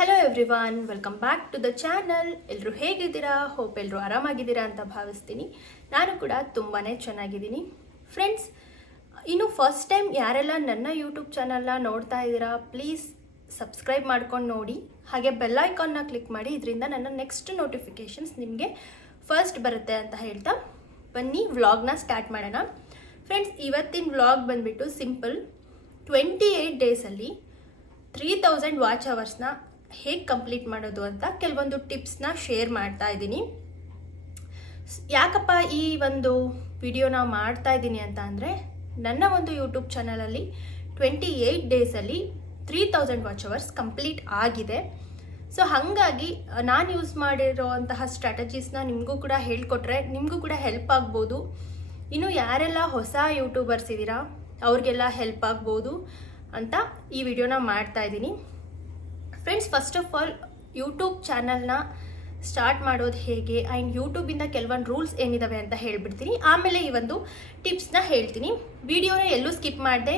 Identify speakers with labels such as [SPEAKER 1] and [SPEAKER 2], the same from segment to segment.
[SPEAKER 1] Hello everyone welcome back to the channel ಎಲ್ಲರೂ ಹೇಗಿದ್ದೀರಾ? Hope ಎಲ್ಲರೂ ಆರಾಮಾಗಿದ್ದೀರಾ ಅಂತ ಭಾವಿಸ್ತೀನಿ. ನಾನು ಕೂಡ ತುಂಬಾ ಚೆನ್ನಾಗಿದ್ದೀನಿ. ಫ್ರೆಂಡ್ಸ್ ಇನ್ನು ಫಸ್ಟ್ ಟೈಮ್ ಯಾರೆಲ್ಲ ನನ್ನ ಯೂಟ್ಯೂಬ್ ಚಾನಲ್ನ ನೋಡ್ತಾ ಇದ್ದೀರಾ ಪ್ಲೀಸ್ ಸಬ್ಸ್ಕ್ರೈಬ್ ಮಾಡ್ಕೊಂಡು ನೋಡಿ. ಹಾಗೆ ಬೆಲ್ ಐಕಾನ್ನ ಕ್ಲಿಕ್ ಮಾಡಿ, ಇದರಿಂದ ನನ್ನ ನೆಕ್ಸ್ಟ್ ನೋಟಿಫಿಕೇಷನ್ಸ್ ನಿಮಗೆ ಫಸ್ಟ್ ಬರುತ್ತೆ ಅಂತ ಹೇಳ್ತಾ ಬನ್ನಿ ವ್ಲಾಗ್ನ ಸ್ಟಾರ್ಟ್ ಮಾಡೋಣ. ಫ್ರೆಂಡ್ಸ್ ಇವತ್ತಿನ ವ್ಲಾಗ್ ಬಂದುಬಿಟ್ಟು ಸಿಂಪಲ್ ಟ್ವೆಂಟಿ ಏಯ್ಟ್ ಡೇಸಲ್ಲಿ ತ್ರೀ ತೌಸಂಡ್ ವಾಚ್ ಅವರ್ಸ್ನ ಹೇಗೆ ಕಂಪ್ಲೀಟ್ ಮಾಡೋದು ಅಂತ ಕೆಲವೊಂದು ಟಿಪ್ಸ್ನ ಶೇರ್ ಮಾಡ್ತಾ ಇದ್ದೀನಿ. ಯಾಕಪ್ಪ ಈ ಒಂದು ವಿಡಿಯೋನ ಮಾಡ್ತಾ ಇದ್ದೀನಿ ಅಂತ ಅಂದರೆ, ನನ್ನ ಒಂದು ಯೂಟ್ಯೂಬ್ ಚಾನಲಲ್ಲಿ ಟ್ವೆಂಟಿ ಏಯ್ಟ್ ಡೇಸಲ್ಲಿ three thousand watch hours complete ಆಗಿದೆ. ಸೊ ಹಾಗಾಗಿ ನಾನು ಯೂಸ್ ಮಾಡಿರೋಂತಹ ಸ್ಟ್ರಾಟಜೀಸ್ನ ನಿಮಗೂ ಕೂಡ ಹೇಳಿಕೊಟ್ರೆ ನಿಮಗೂ ಕೂಡ ಹೆಲ್ಪ್ ಆಗ್ಬೋದು. ಇನ್ನು ಯಾರೆಲ್ಲ ಹೊಸ ಯೂಟ್ಯೂಬರ್ಸ್ ಇದ್ದೀರಾ ಅವ್ರಿಗೆಲ್ಲ ಹೆಲ್ಪ್ ಆಗ್ಬೋದು ಅಂತ ಈ ವಿಡಿಯೋನ ಮಾಡ್ತಾ ಇದ್ದೀನಿ. Friends first of all YouTube ಚಾನಲ್ನ ಸ್ಟಾರ್ಟ್ ಮಾಡೋದು ಹೇಗೆ? ಆ್ಯಂಡ್ ಯೂಟ್ಯೂಬಿಂದ ಕೆಲವೊಂದು ರೂಲ್ಸ್ ಏನಿದಾವೆ ಅಂತ ಹೇಳಿಬಿಡ್ತೀನಿ. ಆಮೇಲೆ ಈ ಒಂದು ಟಿಪ್ಸ್ನ ಹೇಳ್ತೀನಿ. ವಿಡಿಯೋನ ಎಲ್ಲೂ ಸ್ಕಿಪ್ ಮಾಡದೆ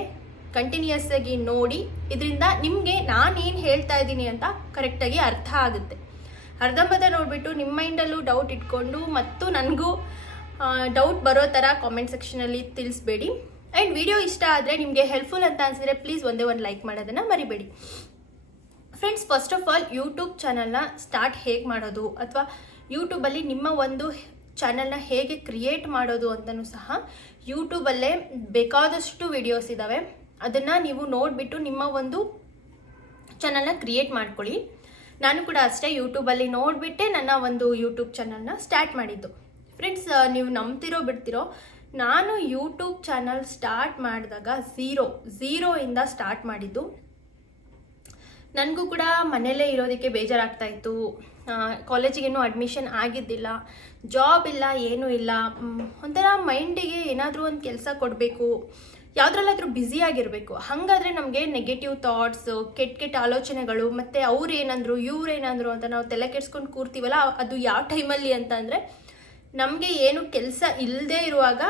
[SPEAKER 1] ಕಂಟಿನ್ಯೂಯಸ್ ಆಗಿ ನೋಡಿ, ಇದರಿಂದ ನಿಮಗೆ ನಾನೇನು ಹೇಳ್ತಾ ಇದ್ದೀನಿ ಅಂತ ಕರೆಕ್ಟಾಗಿ ಅರ್ಥ ಆಗುತ್ತೆ. ಅರ್ಧಂಬರ್ಧ ನೋಡಿಬಿಟ್ಟು ನಿಮ್ಮ ಮೈಂಡಲ್ಲೂ ಡೌಟ್ ಇಟ್ಕೊಂಡು ಮತ್ತು ನನಗೂ ಡೌಟ್ ಬರೋ ಥರ ಕಾಮೆಂಟ್ ಸೆಕ್ಷನಲ್ಲಿ ತಿಳಿಸ್ಬೇಡಿ. ಆ್ಯಂಡ್ ವಿಡಿಯೋ ಇಷ್ಟ ಆದರೆ ನಿಮಗೆ ಹೆಲ್ಪ್ಫುಲ್ ಅಂತ ಅನಿಸಿದ್ರೆ ಪ್ಲೀಸ್ ಒಂದೇ ಒಂದು ಲೈಕ್ ಮಾಡೋದನ್ನು ಮರಿಬೇಡಿ. Friends first of all YouTube ಚಾನಲ್ನ ಸ್ಟಾರ್ಟ್ ಹೇಗೆ ಮಾಡೋದು ಅಥವಾ ಯೂಟ್ಯೂಬಲ್ಲಿ ನಿಮ್ಮ ಒಂದು ಚಾನಲ್ನ ಹೇಗೆ ಕ್ರಿಯೇಟ್ ಮಾಡೋದು ಅಂತಲೂ ಸಹ ಯೂಟ್ಯೂಬಲ್ಲೇ ಬೇಕಾದಷ್ಟು ವಿಡಿಯೋಸ್ ಇದ್ದಾವೆ ಅದನ್ನು ನೀವು ನೋಡಿಬಿಟ್ಟು ನಿಮ್ಮ ಒಂದು ಚಾನಲ್ನ ಕ್ರಿಯೇಟ್ ಮಾಡ್ಕೊಳ್ಳಿ. ನಾನು ಕೂಡ ಅಷ್ಟೇ ಯೂಟ್ಯೂಬಲ್ಲಿ ನೋಡಿಬಿಟ್ಟೆ ನನ್ನ ಒಂದು ಯೂಟ್ಯೂಬ್ ಚಾನಲ್ನ ಸ್ಟಾರ್ಟ್ ಮಾಡಿದ್ದು. ಫ್ರೆಂಡ್ಸ್ ನೀವು ನಂಬ್ತಿರೋ ಬಿಡ್ತಿರೋ, ನಾನು ಯೂಟ್ಯೂಬ್ ಚಾನಲ್ ಸ್ಟಾರ್ಟ್ ಮಾಡಿದಾಗ ಝೀರೋ ಝೀರೋಯಿಂದ ಸ್ಟಾರ್ಟ್ ಮಾಡಿದ್ದು. ನನಗೂ ಕೂಡ ಮನೆಯಲ್ಲೇ ಇರೋದಕ್ಕೆ ಬೇಜಾರಾಗ್ತಾ ಇತ್ತು. ಕಾಲೇಜಿಗೇನು ಅಡ್ಮಿಷನ್ ಆಗಿದ್ದಿಲ್ಲ. ಜಾಬ್ ಇಲ್ಲ, ಏನೂ ಇಲ್ಲ. ಒಂಥರ ಮೈಂಡಿಗೆ ಏನಾದರೂ ಒಂದು ಕೆಲಸ ಕೊಡಬೇಕು. ಯಾವುದ್ರಲ್ಲಾದರೂ ಬ್ಯುಸಿಯಾಗಿರಬೇಕು ಹಾಗಾದರೆ ನಮಗೆ ನೆಗೆಟಿವ್ ಥಾಟ್ಸು ಕೆಟ್ಟ ಕೆಟ್ಟ ಆಲೋಚನೆಗಳು, ಮತ್ತು ಅವ್ರು ಏನಂದರು ಇವ್ರು ಏನಂದ್ರು ಅಂತ ನಾವು ತಲೆ ಕೆಡ್ಸ್ಕೊಂಡು ಕೂರ್ತೀವಲ್ಲ, ಅದು ಯಾವ ಟೈಮಲ್ಲಿ ಅಂತ ಅಂದರೆ, ನಮಗೆ ಏನು ಕೆಲಸ ಇಲ್ಲದೆ ಇರುವಾಗ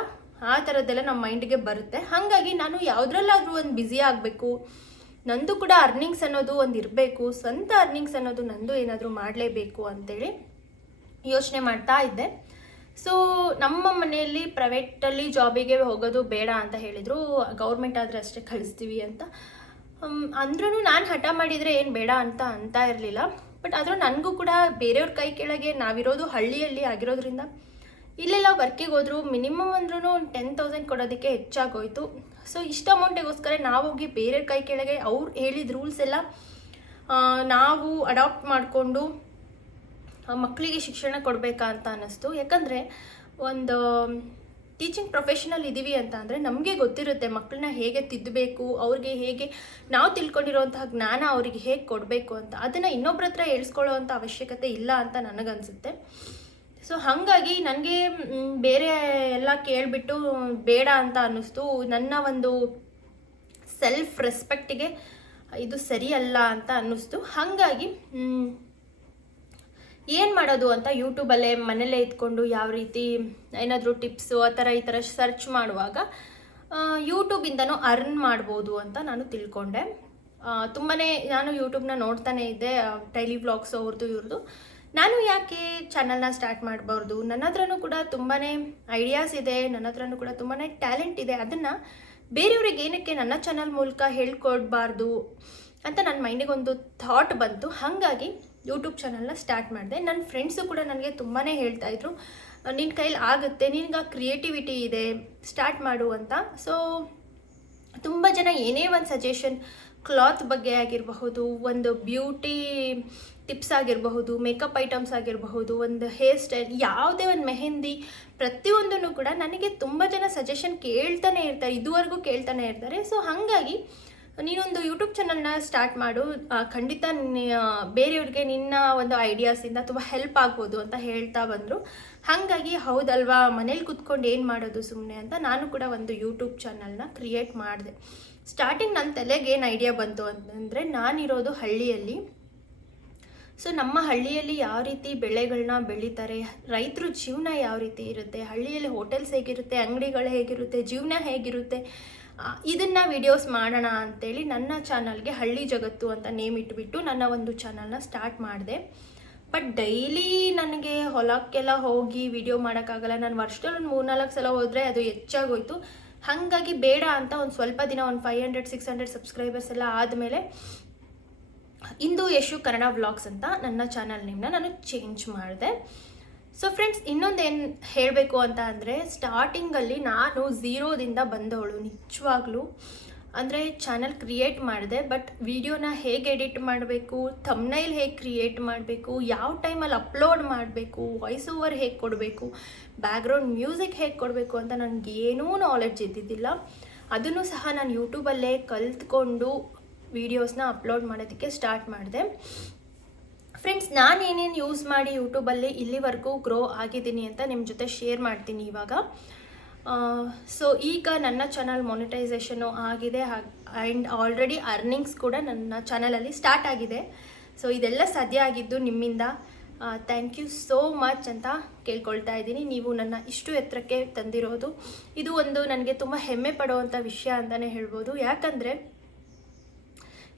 [SPEAKER 1] ಆ ಥರದ್ದೆಲ್ಲ ನಮ್ಮ ಮೈಂಡಿಗೆ ಬರುತ್ತೆ. ಹಾಗಾಗಿ ನಾನು ಯಾವುದ್ರಲ್ಲಾದರೂ ಒಂದು ಬ್ಯುಸಿ ಆಗಬೇಕು. ನಂದು ಕೂಡ ಅರ್ನಿಂಗ್ಸ್ ಅನ್ನೋದು ಒಂದು ಇರಬೇಕು, ಸ್ವಂತ ಅರ್ನಿಂಗ್ಸ್ ಅನ್ನೋದು ನಂದು ಏನಾದರೂ ಮಾಡಲೇಬೇಕು ಅಂತೇಳಿ ಯೋಚನೆ ಮಾಡ್ತಾ ಇದ್ದೆ. ಸೊ ನಮ್ಮ ಮನೆಯಲ್ಲಿ ಪ್ರೈವೇಟಲ್ಲಿ ಜಾಬಿಗೆ ಹೋಗೋದು ಬೇಡ ಅಂತ ಹೇಳಿದರು ಗೌರ್ಮೆಂಟ್ ಆದರೆ ಅಷ್ಟೇ ಕಳಿಸ್ತೀವಿ ಅಂತ. ಅಂದ್ರೂ ನಾನು ಹಠ ಮಾಡಿದರೆ ಏನು ಬೇಡ ಅಂತ ಅಂತ ಇರಲಿಲ್ಲ. ಬಟ್ ಆದರೂ ನನಗೂ ಕೂಡ ಬೇರೆಯವ್ರ ಕೈ ಕೆಳಗೆ ನಾವಿರೋದು ಹಳ್ಳಿಯಲ್ಲಿ ಆಗಿರೋದ್ರಿಂದ, ಇಲ್ಲೆಲ್ಲ ವರ್ಕಿಗೆ ಹೋದರೂ ಮಿನಿಮಮ್ ಅಂದ್ರೂ ಟೆನ್ ತೌಸಂಡ್ ಕೊಡೋದಕ್ಕೆ ಹೆಚ್ಚಾಗೋಯ್ತು. ಸೊ ಇಷ್ಟು ಅಮೌಂಟಿಗೋಸ್ಕರ ನಾವು ಬೇರೆ ಕೈ ಕೆಳಗೆ ಅವ್ರು ಹೇಳಿದ ರೂಲ್ಸ್ ಎಲ್ಲ ನಾವು ಅಡಾಪ್ಟ್ ಮಾಡಿಕೊಂಡು ಮಕ್ಕಳಿಗೆ ಶಿಕ್ಷಣ ಕೊಡಬೇಕಾ ಅಂತ ಅನ್ನಿಸ್ತು. ಯಾಕಂದರೆ, ಒಂದು ಟೀಚಿಂಗ್ ಪ್ರೊಫೆಷನಲ್ ಇದ್ದೀವಿ ಅಂತ ಅಂದರೆ ನಮಗೆ ಗೊತ್ತಿರುತ್ತೆ ಮಕ್ಕಳನ್ನ ಹೇಗೆ ತಿದ್ದಬೇಕು, ಅವ್ರಿಗೆ ಹೇಗೆ ನಾವು ತಿಳ್ಕೊಂಡಿರೋಂತಹ ಜ್ಞಾನ ಅವರಿಗೆ ಹೇಗೆ ಕೊಡಬೇಕು ಅಂತ. ಅದನ್ನು ಇನ್ನೊಬ್ರ ಹತ್ರ ಹೇಳ್ಸ್ಕೊಳ್ಳೋ ಅವಶ್ಯಕತೆ ಇಲ್ಲ ಅಂತ ನನಗನ್ಸುತ್ತೆ. ಸೊ ಹಾಗಾಗಿ ನನಗೆ ಬೇರೆ ಎಲ್ಲ ಕೇಳಿಬಿಟ್ಟು ಬೇಡ ಅಂತ ಅನ್ನಿಸ್ತು. ನನ್ನ ಒಂದು ಸೆಲ್ಫ್ ರೆಸ್ಪೆಕ್ಟಿಗೆ ಇದು ಸರಿಯಲ್ಲ ಅಂತ ಅನ್ನಿಸ್ತು. ಹಾಗಾಗಿ ಏನು ಮಾಡೋದು ಅಂತ ಯೂಟ್ಯೂಬಲ್ಲೇ ಮನೇಲೇ ಇದ್ಕೊಂಡು ಯಾವ ರೀತಿ ಏನಾದರೂ ಟಿಪ್ಸು ಆ ಥರ ಈ ಥರ ಸರ್ಚ್ ಮಾಡುವಾಗ ಯೂಟ್ಯೂಬಿಂದನೂ ಅರ್ನ್ ಮಾಡ್ಬೋದು ಅಂತ ನಾನು ತಿಳ್ಕೊಂಡೆ. ತುಂಬಾ ನಾನು ಯೂಟ್ಯೂಬ್ನ ನೋಡ್ತಾನೆ ಇದ್ದೆ ಡೈಲಿ ವ್ಲಾಗ್ಸ್ ಅವ್ರದ್ದು ಇವ್ರದ್ದು ನಾನು ಯಾಕೆ ಚಾನಲ್ನ ಸ್ಟಾರ್ಟ್ ಮಾಡಬಾರ್ದು? ನನ್ನ ಹತ್ರನೂ ಕೂಡ ತುಂಬಾ ಐಡಿಯಾಸ್ ಇದೆ ನನ್ನ ಹತ್ರನೂ ಕೂಡ ತುಂಬಾ ಟ್ಯಾಲೆಂಟ್ ಇದೆ. ಅದನ್ನು ಬೇರೆಯವ್ರಿಗೆ ಏನಕ್ಕೆ ನನ್ನ ಚಾನಲ್ ಮೂಲಕ ಹೇಳ್ಕೊಡ್ಬಾರ್ದು ಅಂತ ನನ್ನ ಮೈಂಡಿಗೆ ಒಂದು ಥಾಟ್ ಬಂತು. ಹಾಗಾಗಿ ಯೂಟ್ಯೂಬ್ ಚಾನಲ್ನ ಸ್ಟಾರ್ಟ್ ಮಾಡಿದೆ. ನನ್ನ ಫ್ರೆಂಡ್ಸು ಕೂಡ ನನಗೆ ತುಂಬಾ ಹೇಳ್ತಾಯಿದ್ರು ನಿನ್ನ ಕೈಲಿ ಆಗುತ್ತೆ, ನಿನ್ಗೆ ಕ್ರಿಯೇಟಿವಿಟಿ ಇದೆ ಸ್ಟಾರ್ಟ್ ಮಾಡು ಅಂತ. ಸೊ ಜನ ಏನೇ ಒಂದು ಸಜೆಷನ್ ಕ್ಲಾತ್ ಬಗ್ಗೆ ಆಗಿರಬಹುದು, ಒಂದು ಬ್ಯೂಟಿ ಟಿಪ್ಸ್ ಆಗಿರಬಹುದು ಮೇಕಪ್ ಐಟಮ್ಸ್ ಆಗಿರಬಹುದು, ಒಂದು ಹೇರ್ ಸ್ಟೈಲ್ ಯಾವುದೇ ಒಂದು ಮೆಹೆಂದಿ, ಪ್ರತಿಯೊಂದನ್ನು ಕೂಡ ನನಗೆ ತುಂಬ ಜನ ಸಜೆಷನ್ ಕೇಳ್ತಾನೆ ಇರ್ತಾರೆ, ಇದುವರೆಗೂ ಕೇಳ್ತಾನೆ ಇರ್ತಾರೆ. ಸೊ ಹಾಗಾಗಿ ನೀನೊಂದು ಯೂಟ್ಯೂಬ್ ಚಾನಲ್ನ ಸ್ಟಾರ್ಟ್ ಮಾಡು. ಖಂಡಿತ ಬೇರೆಯವ್ರಿಗೆ ನಿನ್ನ ಒಂದು ಐಡಿಯಾಸಿಂದ ತುಂಬ ಹೆಲ್ಪ್ ಆಗ್ಬೋದು ಅಂತ ಹೇಳ್ತಾ ಬಂದರು. ಹಾಗಾಗಿ ಹೌದಲ್ವಾ, ಮನೇಲಿ ಕುತ್ಕೊಂಡು ಏನು ಮಾಡೋದು ಸುಮ್ಮನೆ ಅಂತ ನಾನು ಕೂಡ ಒಂದು ಯೂಟ್ಯೂಬ್ ಚಾನಲ್ನ ಕ್ರಿಯೇಟ್ ಮಾಡಿದೆ. ಸ್ಟಾರ್ಟಿಂಗ್ ನನ್ನ ತಲೆಗೆ ಏನು ಐಡಿಯಾ ಬಂತು ಅಂತಂದರೆ ನಾನಿರೋದು ಹಳ್ಳಿಯಲ್ಲಿ. ಸೊ ನಮ್ಮ ಹಳ್ಳಿಯಲ್ಲಿ ಯಾವ ರೀತಿ ಬೆಳೆಗಳನ್ನ ಬೆಳೀತಾರೆ, ರೈತರು ಜೀವನ ಯಾವ ರೀತಿ ಇರುತ್ತೆ, ಹಳ್ಳಿಯಲ್ಲಿ ಹೋಟೆಲ್ಸ್ ಹೇಗಿರುತ್ತೆ, ಅಂಗಡಿಗಳು ಹೇಗಿರುತ್ತೆ, ಜೀವನ ಹೇಗಿರುತ್ತೆ ಇದನ್ನು ವಿಡಿಯೋಸ್ ಮಾಡೋಣ ಅಂತೇಳಿ ನನ್ನ ಚಾನಲ್ಗೆ ಹಳ್ಳಿ ಜಗತ್ತು ಅಂತ ನೇಮ್ ಇಟ್ಬಿಟ್ಟು ನನ್ನ ಒಂದು ಚಾನಲ್ನ ಸ್ಟಾರ್ಟ್ ಮಾಡಿದೆ. ಬಟ್ ಡೈಲಿ ನನಗೆ ಹೊಲಕ್ಕೆಲ್ಲ ಹೋಗಿ ವಿಡಿಯೋ ಮಾಡೋಕ್ಕಾಗಲ್ಲ. ನಾನು ವರ್ಷದಲ್ಲಿ ಒಂದು ಮೂರ್ನಾಲ್ಕು ಸಲ ಹೋದರೆ ಅದು ಹೆಚ್ಚಾಗೋಯ್ತು. ಹಾಗಾಗಿ ಬೇಡ ಅಂತ ಒಂದು ಸ್ವಲ್ಪ ದಿನ ಒಂದು five hundred six hundred subscribers ಎಲ್ಲ ಆದಮೇಲೆ ಇಂದು ಯಶು ಕನ್ನಡ ವ್ಲಾಗ್ಸ್ ಅಂತ ನನ್ನ ಚಾನಲ್ ನೇಮ್ನ ನಾನು ಚೇಂಜ್ ಮಾಡಿದೆ. ಸೊ ಫ್ರೆಂಡ್ಸ್ ಇನ್ನೊಂದೇನು ಹೇಳಬೇಕು ಅಂತ ಅಂದರೆ ಸ್ಟಾರ್ಟಿಂಗಲ್ಲಿ ನಾನು ಝೀರೋದಿಂದ ಬಂದವಳು, ನಿಜವಾಗ್ಲೂ. ಅಂದರೆ ಚಾನಲ್ ಕ್ರಿಯೇಟ್ ಮಾಡಿದೆ ಬಟ್ ವಿಡಿಯೋನ ಹೇಗೆ ಎಡಿಟ್ ಮಾಡಬೇಕು ಥಮ್ನೈಲ್ ಹೇಗೆ ಕ್ರಿಯೇಟ್ ಮಾಡಬೇಕು, ಯಾವ ಟೈಮಲ್ಲಿ ಅಪ್ಲೋಡ್ ಮಾಡಬೇಕು ವಾಯ್ಸ್ ಓವರ್ ಹೇಗೆ ಕೊಡಬೇಕು ಬ್ಯಾಕ್ಗ್ರೌಂಡ್ ಮ್ಯೂಸಿಕ್ ಹೇಗೆ ಕೊಡಬೇಕು ಅಂತ ನನಗೇನೂ ನಾಲೆಡ್ಜ್ ಇದ್ದಿದ್ದಿಲ್ಲ. ಅದನ್ನು ಸಹ ನಾನು ಯೂಟ್ಯೂಬಲ್ಲೇ ಕಲ್ತ್ಕೊಂಡು ವೀಡಿಯೋಸ್ನ ಅಪ್ಲೋಡ್ ಮಾಡೋದಕ್ಕೆ ಸ್ಟಾರ್ಟ್ ಮಾಡಿದೆ. ಫ್ರೆಂಡ್ಸ್ ನಾನು ಏನೇನು ಯೂಸ್ ಮಾಡಿ ಯೂಟ್ಯೂಬಲ್ಲಿ ಇಲ್ಲಿವರೆಗೂ ಗ್ರೋ ಆಗಿದ್ದೀನಿ ಅಂತ ನಿಮ್ಮ ಜೊತೆ ಶೇರ್ ಮಾಡ್ತೀನಿ ಇವಾಗ. ಸೊ ಈಗ ನನ್ನ ಚಾನಲ್ ಮೊನಿಟೈಸೇಷನು ಆಗಿದೆ ಆ್ಯಂಡ್ ಆಲ್ರೆಡಿ ಅರ್ನಿಂಗ್ಸ್ ಕೂಡ ನನ್ನ ಚಾನಲಲ್ಲಿ ಸ್ಟಾರ್ಟ್ ಆಗಿದೆ. ಸೊ ಇದೆಲ್ಲ ಸಾಧ್ಯ ಆಗಿದ್ದು ನಿಮ್ಮಿಂದ. ಥ್ಯಾಂಕ್ ಯು ಸೋ ಮಚ್ ಅಂತ ಕೇಳ್ಕೊಳ್ತಾ ಇದ್ದೀನಿ. ನೀವು ನನ್ನ ಇಷ್ಟು ಎತ್ತರಕ್ಕೆ ತಂದಿರೋದು. ಇದು ಒಂದು ನನಗೆ ತುಂಬ ಹೆಮ್ಮೆ ಪಡುವಂಥ ವಿಷಯ ಅಂತಲೇ ಹೇಳ್ಬೋದು. ಯಾಕಂದರೆ,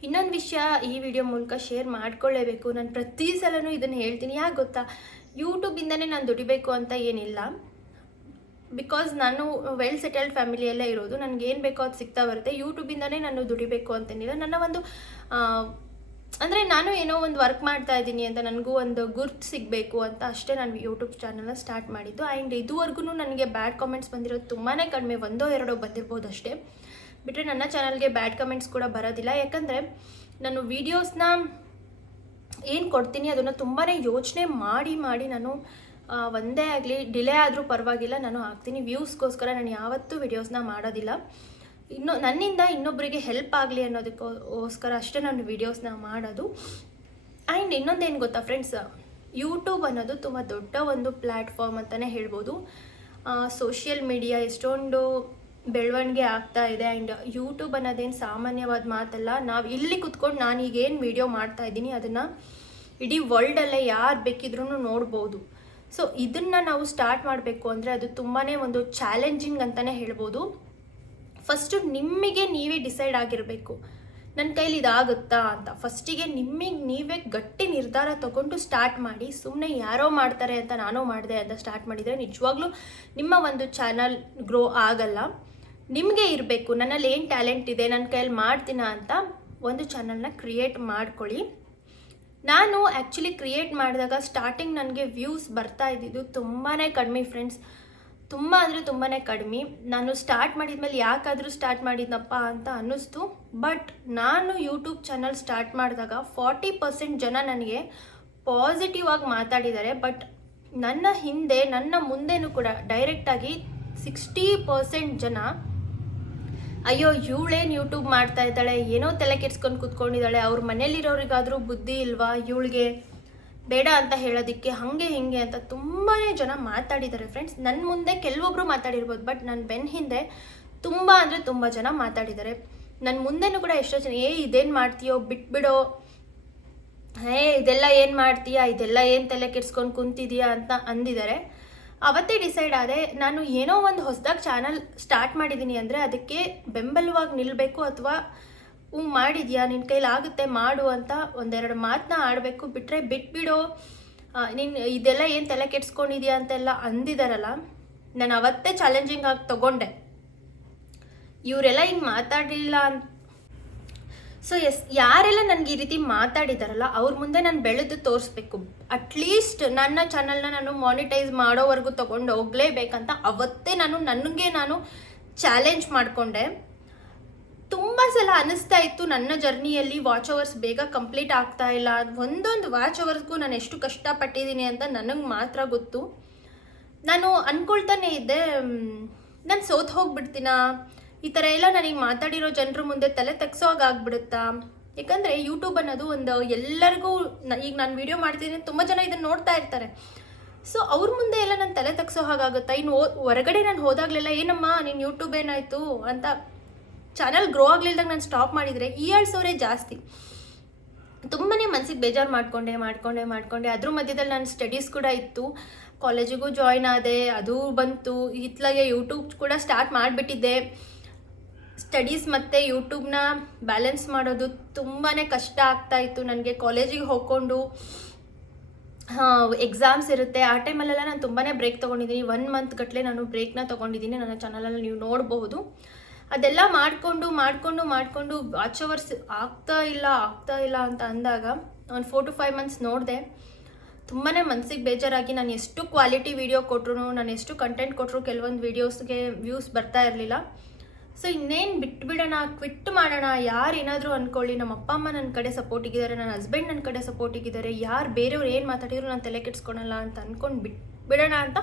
[SPEAKER 1] ಇನ್ನೊಂದು ವಿಷಯ ಈ ವಿಡಿಯೋ ಮೂಲಕ ಶೇರ್ ಮಾಡ್ಕೊಳ್ಳೇಬೇಕು ನಾನು ಪ್ರತಿ ಸಲನೂ ಇದನ್ನು ಹೇಳ್ತೀನಿ. ಯಾಕೆ ಗೊತ್ತಾ? ಯೂಟ್ಯೂಬಿಂದನೇ ನಾನು ದುಡಿಬೇಕು ಅಂತ ಏನಿಲ್ಲ. ಬಿಕಾಸ್ ನಾನು ವೆಲ್ ಸೆಟಲ್ಡ್ ಫ್ಯಾಮಿಲಿಯಲ್ಲೇ ಇರೋದು, ನನಗೆ ಏನು ಬೇಕೋ ಅದು ಸಿಗ್ತಾ ಬರುತ್ತೆ. ಯೂಟ್ಯೂಬಿಂದನೇ ನಾನು ದುಡಿಬೇಕು ಅಂತೇನಿಲ್ಲ ನನ್ನ ಒಂದು ಅಂದರೆ ನಾನು ಏನೋ ಒಂದು ವರ್ಕ್ ಮಾಡ್ತಾ ಇದ್ದೀನಿ ಅಂತ ನನಗೂ ಒಂದು ಗುರ್ತು ಸಿಗಬೇಕು ಅಂತ ಅಷ್ಟೇ ನಾನು ಯೂಟ್ಯೂಬ್ ಚಾನಲ್ನ ಸ್ಟಾರ್ಟ್ ಮಾಡಿದ್ದು. ಆ್ಯಂಡ್ ಇದುವರೆಗೂ ನನಗೆ ಬ್ಯಾಡ್ ಕಾಮೆಂಟ್ಸ್ ಬಂದಿರೋದು ತುಂಬಾ ಕಡಿಮೆ, ಒಂದೋ ಎರಡೋ ಬಂದಿರ್ಬೋದು ಅಷ್ಟೇ. ಬಿಟ್ಟರೆ ನನ್ನ ಚಾನಲ್ಗೆ ಬ್ಯಾಡ್ ಕಮೆಂಟ್ಸ್ ಕೂಡ ಬರೋದಿಲ್ಲ. ಯಾಕಂದರೆ ನಾನು ವೀಡಿಯೋಸ್ನ ಏನು ಕೊಡ್ತೀನಿ ಅದನ್ನು ತುಂಬಾ ಯೋಚನೆ ಮಾಡಿ ಮಾಡಿ ನಾನು ಒಂದೇ ಆಗಲಿ ಡಿಲೇ ಆದರೂ ಪರವಾಗಿಲ್ಲ, ನಾನು ಹಾಕ್ತೀನಿ. ವ್ಯೂಸ್ಗೋಸ್ಕರ ನಾನು ಯಾವತ್ತೂ ವಿಡಿಯೋಸ್ನ ಮಾಡೋದಿಲ್ಲ. ಇನ್ನು ನನ್ನಿಂದ ಇನ್ನೊಬ್ಬರಿಗೆ ಹೆಲ್ಪ್ ಆಗಲಿ ಅನ್ನೋದಕ್ಕೋಸ್ಕರ ಅಷ್ಟೇ ನಾನು ವಿಡಿಯೋಸ್ನ ಮಾಡೋದು. ಆ್ಯಂಡ್ ಇನ್ನೊಂದೇನು ಗೊತ್ತಾ ಫ್ರೆಂಡ್ಸ್ ಯೂಟ್ಯೂಬ್ ಅನ್ನೋದು ತುಂಬ ದೊಡ್ಡ ಒಂದು ಪ್ಲ್ಯಾಟ್ಫಾರ್ಮ್ ಅಂತಲೇ ಹೇಳ್ಬೋದು. ಸೋಷಿಯಲ್ ಮೀಡಿಯಾ ಎಷ್ಟೊಂದು ಬೆಳವಣಿಗೆ ಆಗ್ತಾ ಇದೆ. ಆ್ಯಂಡ್ ಯೂಟ್ಯೂಬ್ ಅನ್ನೋದೇನು ಸಾಮಾನ್ಯವಾದ ಮಾತಲ್ಲ. ನಾವು ಇಲ್ಲಿ ಕುತ್ಕೊಂಡು ನಾನು ಈಗೇನು ವಿಡಿಯೋ ಮಾಡ್ತಾ ಇದ್ದೀನಿ, ಅದನ್ನು ಇಡೀ ವರ್ಲ್ಡಲ್ಲೇ ಯಾರು ಬೇಕಿದ್ರೂ ನೋಡ್ಬೋದು. ಸೊ ಇದನ್ನು ನಾವು ಸ್ಟಾರ್ಟ್ ಮಾಡಬೇಕು ಅಂದರೆ ಅದು ತುಂಬಾ ಒಂದು ಚಾಲೆಂಜಿಂಗ್ ಅಂತಲೇ ಹೇಳ್ಬೋದು. ಫಸ್ಟು ನಿಮಗೆ ನೀವೇ ಡಿಸೈಡ್ ಆಗಿರಬೇಕು. ನನ್ನ ಕೈಲಿ ಇದಾಗುತ್ತಾ ಅಂತ. ಫಸ್ಟಿಗೆ ನಿಮಗೆ ನೀವೇ ಗಟ್ಟಿ ನಿರ್ಧಾರ ತಗೊಂಡು ಸ್ಟಾರ್ಟ್ ಮಾಡಿ ಸುಮ್ಮನೆ ಯಾರೋ ಮಾಡ್ತಾರೆ ಅಂತ ನಾನು ಮಾಡಿದೆ ಅಂತ ಸ್ಟಾರ್ಟ್ ಮಾಡಿದರೆ ನಿಜವಾಗ್ಲೂ ನಿಮ್ಮ ಒಂದು ಚಾನಲ್ ಗ್ರೋ ಆಗಲ್ಲ. ನಿಮಗೆ ಇರಬೇಕು. ನನ್ನಲ್ಲಿ ಏನು ಟ್ಯಾಲೆಂಟ್ ಇದೆ? ನನ್ನ ಕೈಯಲ್ಲಿ ಮಾಡ್ತೀನ ಅಂತ ಒಂದು ಚಾನಲ್ನ ಕ್ರಿಯೇಟ್ ಮಾಡ್ಕೊಳ್ಳಿ. ನಾನು ಆ್ಯಕ್ಚುಲಿ ಕ್ರಿಯೇಟ್ ಮಾಡಿದಾಗ ಸ್ಟಾರ್ಟಿಂಗ್ ನನಗೆ ವ್ಯೂಸ್ ಬರ್ತಾ ಇದ್ದಿದ್ದು ತುಂಬಾ ಕಡಿಮೆ ಫ್ರೆಂಡ್ಸ್ ತುಂಬ ಅಂದರೆ ತುಂಬಾ ಕಡಿಮೆ. ನಾನು ಸ್ಟಾರ್ಟ್ ಮಾಡಿದ್ಮೇಲೆ ಯಾಕಾದರೂ ಸ್ಟಾರ್ಟ್ ಮಾಡಿದ್ನಪ್ಪ ಅಂತ ಅನ್ನಿಸ್ತು. ಬಟ್ ನಾನು ಯೂಟ್ಯೂಬ್ ಚಾನಲ್ ಸ್ಟಾರ್ಟ್ ಮಾಡಿದಾಗ ಫಾರ್ಟಿ ಪರ್ಸೆಂಟ್ ಜನ ನನಗೆ ಪಾಸಿಟಿವ್ ಆಗಿ ಮಾತಾಡಿದ್ದಾರೆ. ಬಟ್ ನನ್ನ ಹಿಂದೆ, ನನ್ನ ಮುಂದೆನೂ ಕೂಡ ಡೈರೆಕ್ಟಾಗಿ ಸಿಕ್ಸ್ಟಿ ಪರ್ಸೆಂಟ್ ಜನ ಅಯ್ಯೋ ಇವಳೇನು ಯೂಟ್ಯೂಬ್ ಮಾಡ್ತಾ ಇದ್ದಾಳೆ, ಏನೋ ತಲೆ ಕೆಡ್ಸ್ಕೊಂಡು ಕೂತ್ಕೊಂಡಿದ್ದಾಳೆ, ಅವ್ರ ಮನೇಲಿರೋರಿಗಾದರೂ ಬುದ್ಧಿ ಇಲ್ವಾ? ಇವಳಿಗೆ ಬೇಡ ಅಂತ ಹೇಳೋದಕ್ಕೆ ಹಾಗೆ ಹಿಂಗೆ ಅಂತ ತುಂಬಾ ಜನ ಮಾತಾಡಿದ್ದಾರೆ ಫ್ರೆಂಡ್ಸ್ ನನ್ನ ಮುಂದೆ ಕೆಲವೊಬ್ಬರು ಮಾತಾಡಿರ್ಬೋದು ಬಟ್ ನನ್ನ ಬೆನ್ನ ಹಿಂದೆ ತುಂಬ ಅಂದರೆ ತುಂಬ ಜನ ಮಾತಾಡಿದ್ದಾರೆ. ನನ್ನ ಮುಂದೆನೂ ಕೂಡ ಎಷ್ಟೋ ಜನ, ಏ, ಇದೇನು ಮಾಡ್ತೀಯೋ? ಬಿಟ್ಬಿಡೋ. ಏ, ಇದೆಲ್ಲ ಏನು ಮಾಡ್ತೀಯಾ? ಇದೆಲ್ಲ ಏನು ತಲೆ ಕೆಡ್ಸ್ಕೊಂಡು ಕುಂತಿದೀಯಾ? ಅಂತ ಅಂದಿದ್ದಾರೆ. ಅವತ್ತೇ ಡಿಸೈಡ್ ಆದರೆ ನಾನು ಏನೋ ಒಂದು ಹೊಸದಾಗಿ ಚಾನಲ್ ಸ್ಟಾರ್ಟ್ ಮಾಡಿದ್ದೀನಿ ಅಂದರೆ ಅದಕ್ಕೆ ಬೆಂಬಲವಾಗಿ ನಿಲ್ಲಬೇಕು ಅಥವಾ, ಹ್ಞೂ, ಮಾಡಿದ್ಯಾ? ನಿನ್ನ ಕೈಲಿ ಆಗುತ್ತೆ, ಮಾಡು ಅಂತ ಒಂದೆರಡು ಮಾತನ್ನ ಆಡಬೇಕು. ಬಿಟ್ಟರೆ ಬಿಟ್ಬಿಡೋ ನೀನು ಇದೆಲ್ಲ ಏನು ತಲೆ ಕೆಡ್ಸ್ಕೊಂಡಿದ್ಯಾ? ಅಂತೆಲ್ಲ ಅಂದಿದಾರಲ್ಲ, ನಾನು ಅವತ್ತೇ ಚಾಲೆಂಜಿಂಗ್ ಆಗಿ ತಗೊಂಡೆ. ಇವರೆಲ್ಲ ಹಿಂಗೆ ಮಾತಾಡಲಿಲ್ಲ ಅಂತ ಸೊ ಎಸ್ ಯಾರೆಲ್ಲ ನನಗೆ ಈ ರೀತಿ ಮಾತಾಡಿದಾರಲ್ಲ, ಅವ್ರ ಮುಂದೆ ನಾನು ಬೆಳೆದು ತೋರಿಸ್ಬೇಕು. ಅಟ್ಲೀಸ್ಟ್ ನನ್ನ ಚಾನಲ್ನ ನಾನು ಮಾನಿಟೈಸ್ ಮಾಡೋವರೆಗೂ ತೊಗೊಂಡು ಹೋಗ್ಲೇಬೇಕಂತ ಅವತ್ತೇ ನಾನು ನನಗೆ ನಾನು ಚಾಲೆಂಜ್ ಮಾಡಿಕೊಂಡೆ. ತುಂಬ ಸಲ ಅನಿಸ್ತಾ ಇತ್ತು ನನ್ನ ಜರ್ನಿಯಲ್ಲಿ ವಾಚ್ ಅವರ್ಸ್ ಬೇಗ ಕಂಪ್ಲೀಟ್ ಆಗ್ತಾ ಇಲ್ಲ. ಒಂದೊಂದು ವಾಚ್ ಅವರ್ಸ್ಗೂ ನಾನು ಎಷ್ಟು ಕಷ್ಟಪಟ್ಟಿದ್ದೀನಿ ಅಂತ ನನಗೆ ಮಾತ್ರ ಗೊತ್ತು. ನಾನು ಅಂದ್ಕೊಳ್ತಾನೆ ಇದ್ದೆ ನಾನು ಸೋತ್ ಹೋಗ್ಬಿಡ್ತೀನ ಈ ಥರ ಎಲ್ಲ ನನಗೆ ಮಾತಾಡಿರೋ ಜನರ ಮುಂದೆ ತಲೆ ತೆಗ್ಸೋ ಹಾಗೆ ಆಗ್ಬಿಡುತ್ತಾ ಯಾಕಂದರೆ ಯೂಟ್ಯೂಬ್ ಅನ್ನೋದು ಒಂದು ಎಲ್ಲರಿಗೂ ಈಗ ನಾನು ವಿಡಿಯೋ ಮಾಡ್ತಿದ್ದೀನಿ, ತುಂಬ ಜನ ಇದನ್ನು ನೋಡ್ತಾ ಇರ್ತಾರೆ. ಸೊ ಅವ್ರ ಮುಂದೆ ಎಲ್ಲ ನಾನು ತಲೆ ತೆಗ್ಸೋ ಹಾಗಾಗುತ್ತಾ? ಇನ್ನು ಹೊರಗಡೆ ನಾನು ಹೋದಾಗಲೆಲ್ಲ, ಏನಮ್ಮ ನಿನ್ನ ಯೂಟ್ಯೂಬ್ ಏನಾಯಿತು? ಅಂತ ಚಾನಲ್ ಗ್ರೋ ಆಗ್ಲಿಲ್ದಾಗ ನಾನು ಸ್ಟಾಪ್ ಮಾಡಿದರೆ ಈ ಸಾವಿರೇ ಜಾಸ್ತಿ. ತುಂಬಾ ಮನಸ್ಸಿಗೆ ಬೇಜಾರು ಮಾಡಿಕೊಂಡೆ ಮಾಡಿಕೊಂಡೆ ಮಾಡಿಕೊಂಡೆ. ಅದ್ರ ಮಧ್ಯದಲ್ಲಿ ನನ್ನ ಸ್ಟಡೀಸ್ ಕೂಡ ಇತ್ತು. ಕಾಲೇಜಿಗೂ ಜಾಯ್ನ್ ಆದೆ, ಅದು ಬಂತು. ಇತ್ಲಾಗೆ ಯೂಟ್ಯೂಬ್ ಕೂಡ ಸ್ಟಾರ್ಟ್ ಮಾಡಿಬಿಟ್ಟಿದ್ದೆ. ಸ್ಟಡೀಸ್ ಮತ್ತು ಯೂಟ್ಯೂಬ್ನ ಬ್ಯಾಲೆನ್ಸ್ ಮಾಡೋದು ತುಂಬಾ ಕಷ್ಟ ಆಗ್ತಾ ಇತ್ತು. ನನಗೆ ಕಾಲೇಜಿಗೆ ಹೋಗ್ಕೊಂಡು ಎಕ್ಸಾಮ್ಸ್ ಇರುತ್ತೆ. ಆ ಟೈಮಲ್ಲೆಲ್ಲ ನಾನು ತುಂಬಾ ಬ್ರೇಕ್ ತೊಗೊಂಡಿದ್ದೀನಿ ಒನ್ ಮಂತ್ ಗಟ್ಟಲೆ ನಾನು ಬ್ರೇಕ್ನ ತೊಗೊಂಡಿದ್ದೀನಿ ನನ್ನ ಚಾನಲಲ್ಲಿ ನೀವು ನೋಡಬಹುದು ಅದೆಲ್ಲ ಮಾಡಿಕೊಂಡು ಮಾಡಿಕೊಂಡು ಮಾಡಿಕೊಂಡು ವಾಚ್ ಅವರ್ಸ್ ಆಗ್ತಾ ಇಲ್ಲ ಆಗ್ತಾ ಇಲ್ಲ ಅಂತ ಅಂದಾಗ ಒಂದು ಫೋರ್ ಟು ಫೈವ್ ಮಂತ್ಸ್ ನೋಡಿದೆ. ತುಂಬಾ ಮನಸ್ಸಿಗೆ ಬೇಜಾರಾಗಿ ನಾನು ಎಷ್ಟು ಕ್ವಾಲಿಟಿ ವೀಡಿಯೋ ಕೊಟ್ಟರು ನಾನು ಎಷ್ಟು ಕಂಟೆಂಟ್ ಕೊಟ್ಟರು ಕೆಲವೊಂದು ವೀಡಿಯೋಸ್ಗೆ ವ್ಯೂಸ್ ಬರ್ತಾ ಇರಲಿಲ್ಲ. ಸೊ ಇನ್ನೇನು ಬಿಟ್ಬಿಡೋಣ ಕ್ವಿಟ್ ಮಾಡೋಣ ಯಾರು ಏನಾದರೂ ಅಂದ್ಕೊಳ್ಳಿ ನಮ್ಮ ಅಪ್ಪ ಅಮ್ಮ ನನ್ನ ಕಡೆ ಸಪೋರ್ಟಿಗಿದ್ದಾರೆ ನನ್ನ ಹಸ್ಬೆಂಡ್ ನನ್ನ ಕಡೆ ಸಪೋರ್ಟಿಗಿದ್ದಾರೆ ಯಾರು ಬೇರೆಯವ್ರು ಏನು ಮಾತಾಡಿದ್ರು ನಾನು ತಲೆ ಕೆಡ್ಸ್ಕೊಳಲ್ಲ ಅಂತ ಅಂದ್ಕೊಂಡು ಬಿಟ್ಟು ಬಿಡೋಣ ಅಂತ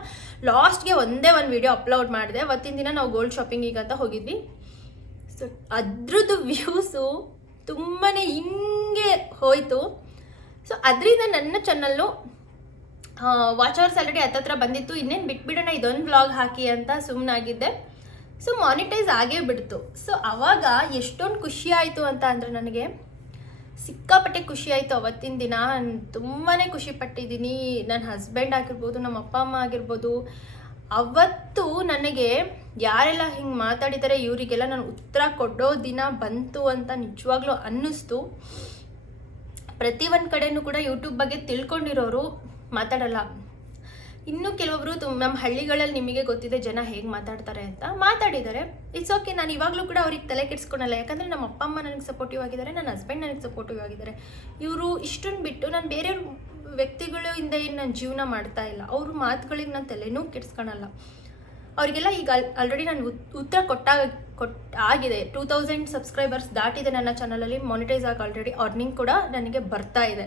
[SPEAKER 1] ಲಾಸ್ಟ್ಗೆ ಒಂದೇ ಒಂದು ವೀಡಿಯೋ ಅಪ್ಲೋಡ್ ಮಾಡಿದೆ. ಅವತ್ತಿನ ದಿನ ನಾವು ಗೋಲ್ಡ್ ಶಾಪಿಂಗಿಗೆ ಅಂತ ಹೋಗಿದ್ವಿ. ಸೊ ಅದ್ರದ್ದು ವ್ಯೂಸು ತುಂಬಾ ಹಿಂಗೆ ಹೋಯಿತು. ಸೊ ಅದರಿಂದ ನನ್ನ ಚಾನಲ್ಲು ವಾಚ್ ಅವರ್ಸ್ ಆಲ್ರೆಡಿ ಹತ್ತತ್ರ ಬಂದಿತ್ತು. ಇನ್ನೇನು ಬಿಟ್ಬಿಡೋಣ, ಇದೊಂದು ಬ್ಲಾಗ್ ಹಾಕಿ ಅಂತ ಸುಮ್ಮನಾಗಿದ್ದೆ ಸೊ ಮಾನಿಟೈಸ್ ಆಗೇ ಬಿಡ್ತು. ಸೊ ಅವಾಗ ಎಷ್ಟೊಂದು ಖುಷಿ ಆಯಿತು ಅಂತ ಅಂದರೆ ನನಗೆ ಸಿಕ್ಕಾಪಟ್ಟೆ ಖುಷಿ ಆಯಿತು. ಅವತ್ತಿನ ದಿನ ತುಂಬಾ ಖುಷಿ ಪಟ್ಟಿದ್ದೀನಿ. ನನ್ನ ಹಸ್ಬೆಂಡ್ ಆಗಿರ್ಬೋದು, ನಮ್ಮ ಅಪ್ಪ ಅಮ್ಮ ಆಗಿರ್ಬೋದು. ಅವತ್ತು ನನಗೆ ಯಾರೆಲ್ಲ ಹಿಂಗೆ ಮಾತಾಡಿದ್ದಾರೆ ಇವರಿಗೆಲ್ಲ ನಾನು ಉತ್ತರ ಕೊಡೋ ದಿನ ಬಂತು ಅಂತ ನಿಜವಾಗ್ಲೂ ಅನ್ನಿಸ್ತು. ಪ್ರತಿ ಒಂದು ಕಡೆಯೂ ಕೂಡ ಯೂಟ್ಯೂಬ್ ಬಗ್ಗೆ ತಿಳ್ಕೊಂಡಿರೋರು ಮಾತಾಡಲ್ಲ. ಇನ್ನು ಕೆಲವೊಬ್ರು ನಮ್ಮ ಹಳ್ಳಿಗಳಲ್ಲಿ ನಿಮಗೆ ಗೊತ್ತಿದೆ ಜನ ಹೇಗೆ ಮಾತಾಡ್ತಾರೆ ಅಂತ. ಮಾತಾಡಿದ್ದಾರೆ. ಇಟ್ಸ್ ಓಕೆ ನಾನು ಇವಾಗಲೂ ಕೂಡ ಅವ್ರಿಗೆ ತಲೆ ಕೆಡಿಸ್ಕೊಳಲ್ಲ. ಯಾಕಂದರೆ ನಮ್ಮ ಅಪ್ಪ ಅಮ್ಮ ನನಗೆ ಸಪೋರ್ಟಿವ್ ಆಗಿದ್ದಾರೆ ನನ್ನ ಹಸ್ಬೆಂಡ್ ನನಗೆ ಸಪೋರ್ಟಿವ್ ಆಗಿದ್ದಾರೆ. ಇವರು ಇಷ್ಟನ್ನು ಬಿಟ್ಟು ನಾನು ಬೇರೆ ವ್ಯಕ್ತಿಗಳಿಂದ ಏನು ನಾನು ಜೀವನ ಮಾಡ್ತಾ ಇಲ್ಲ. ಅವ್ರ ಮಾತುಗಳಿಗೆ ನಾನು ತಲೆನೂ ಕೆಡಿಸ್ಕೊಳಲ್ಲ. ಅವರಿಗೆಲ್ಲ ಈಗ ಆಲ್ರೆಡಿ ನಾನು ಉತ್ತರ ಕೊಟ್ಟಾಗ ಕೊಟ್ ಆಗಿದೆ. ಟೂ ತೌಸಂಡ್ ಸಬ್ಸ್ಕ್ರೈಬರ್ಸ್ ದಾಟಿದೆ ನನ್ನ ಚಾನಲಲ್ಲಿ ಮಾನಿಟೈಸ್ ಆಗಿ ಆಲ್ರೆಡಿ ಅರ್ನಿಂಗ್ ಕೂಡ ನನಗೆ ಬರ್ತಾ ಇದೆ.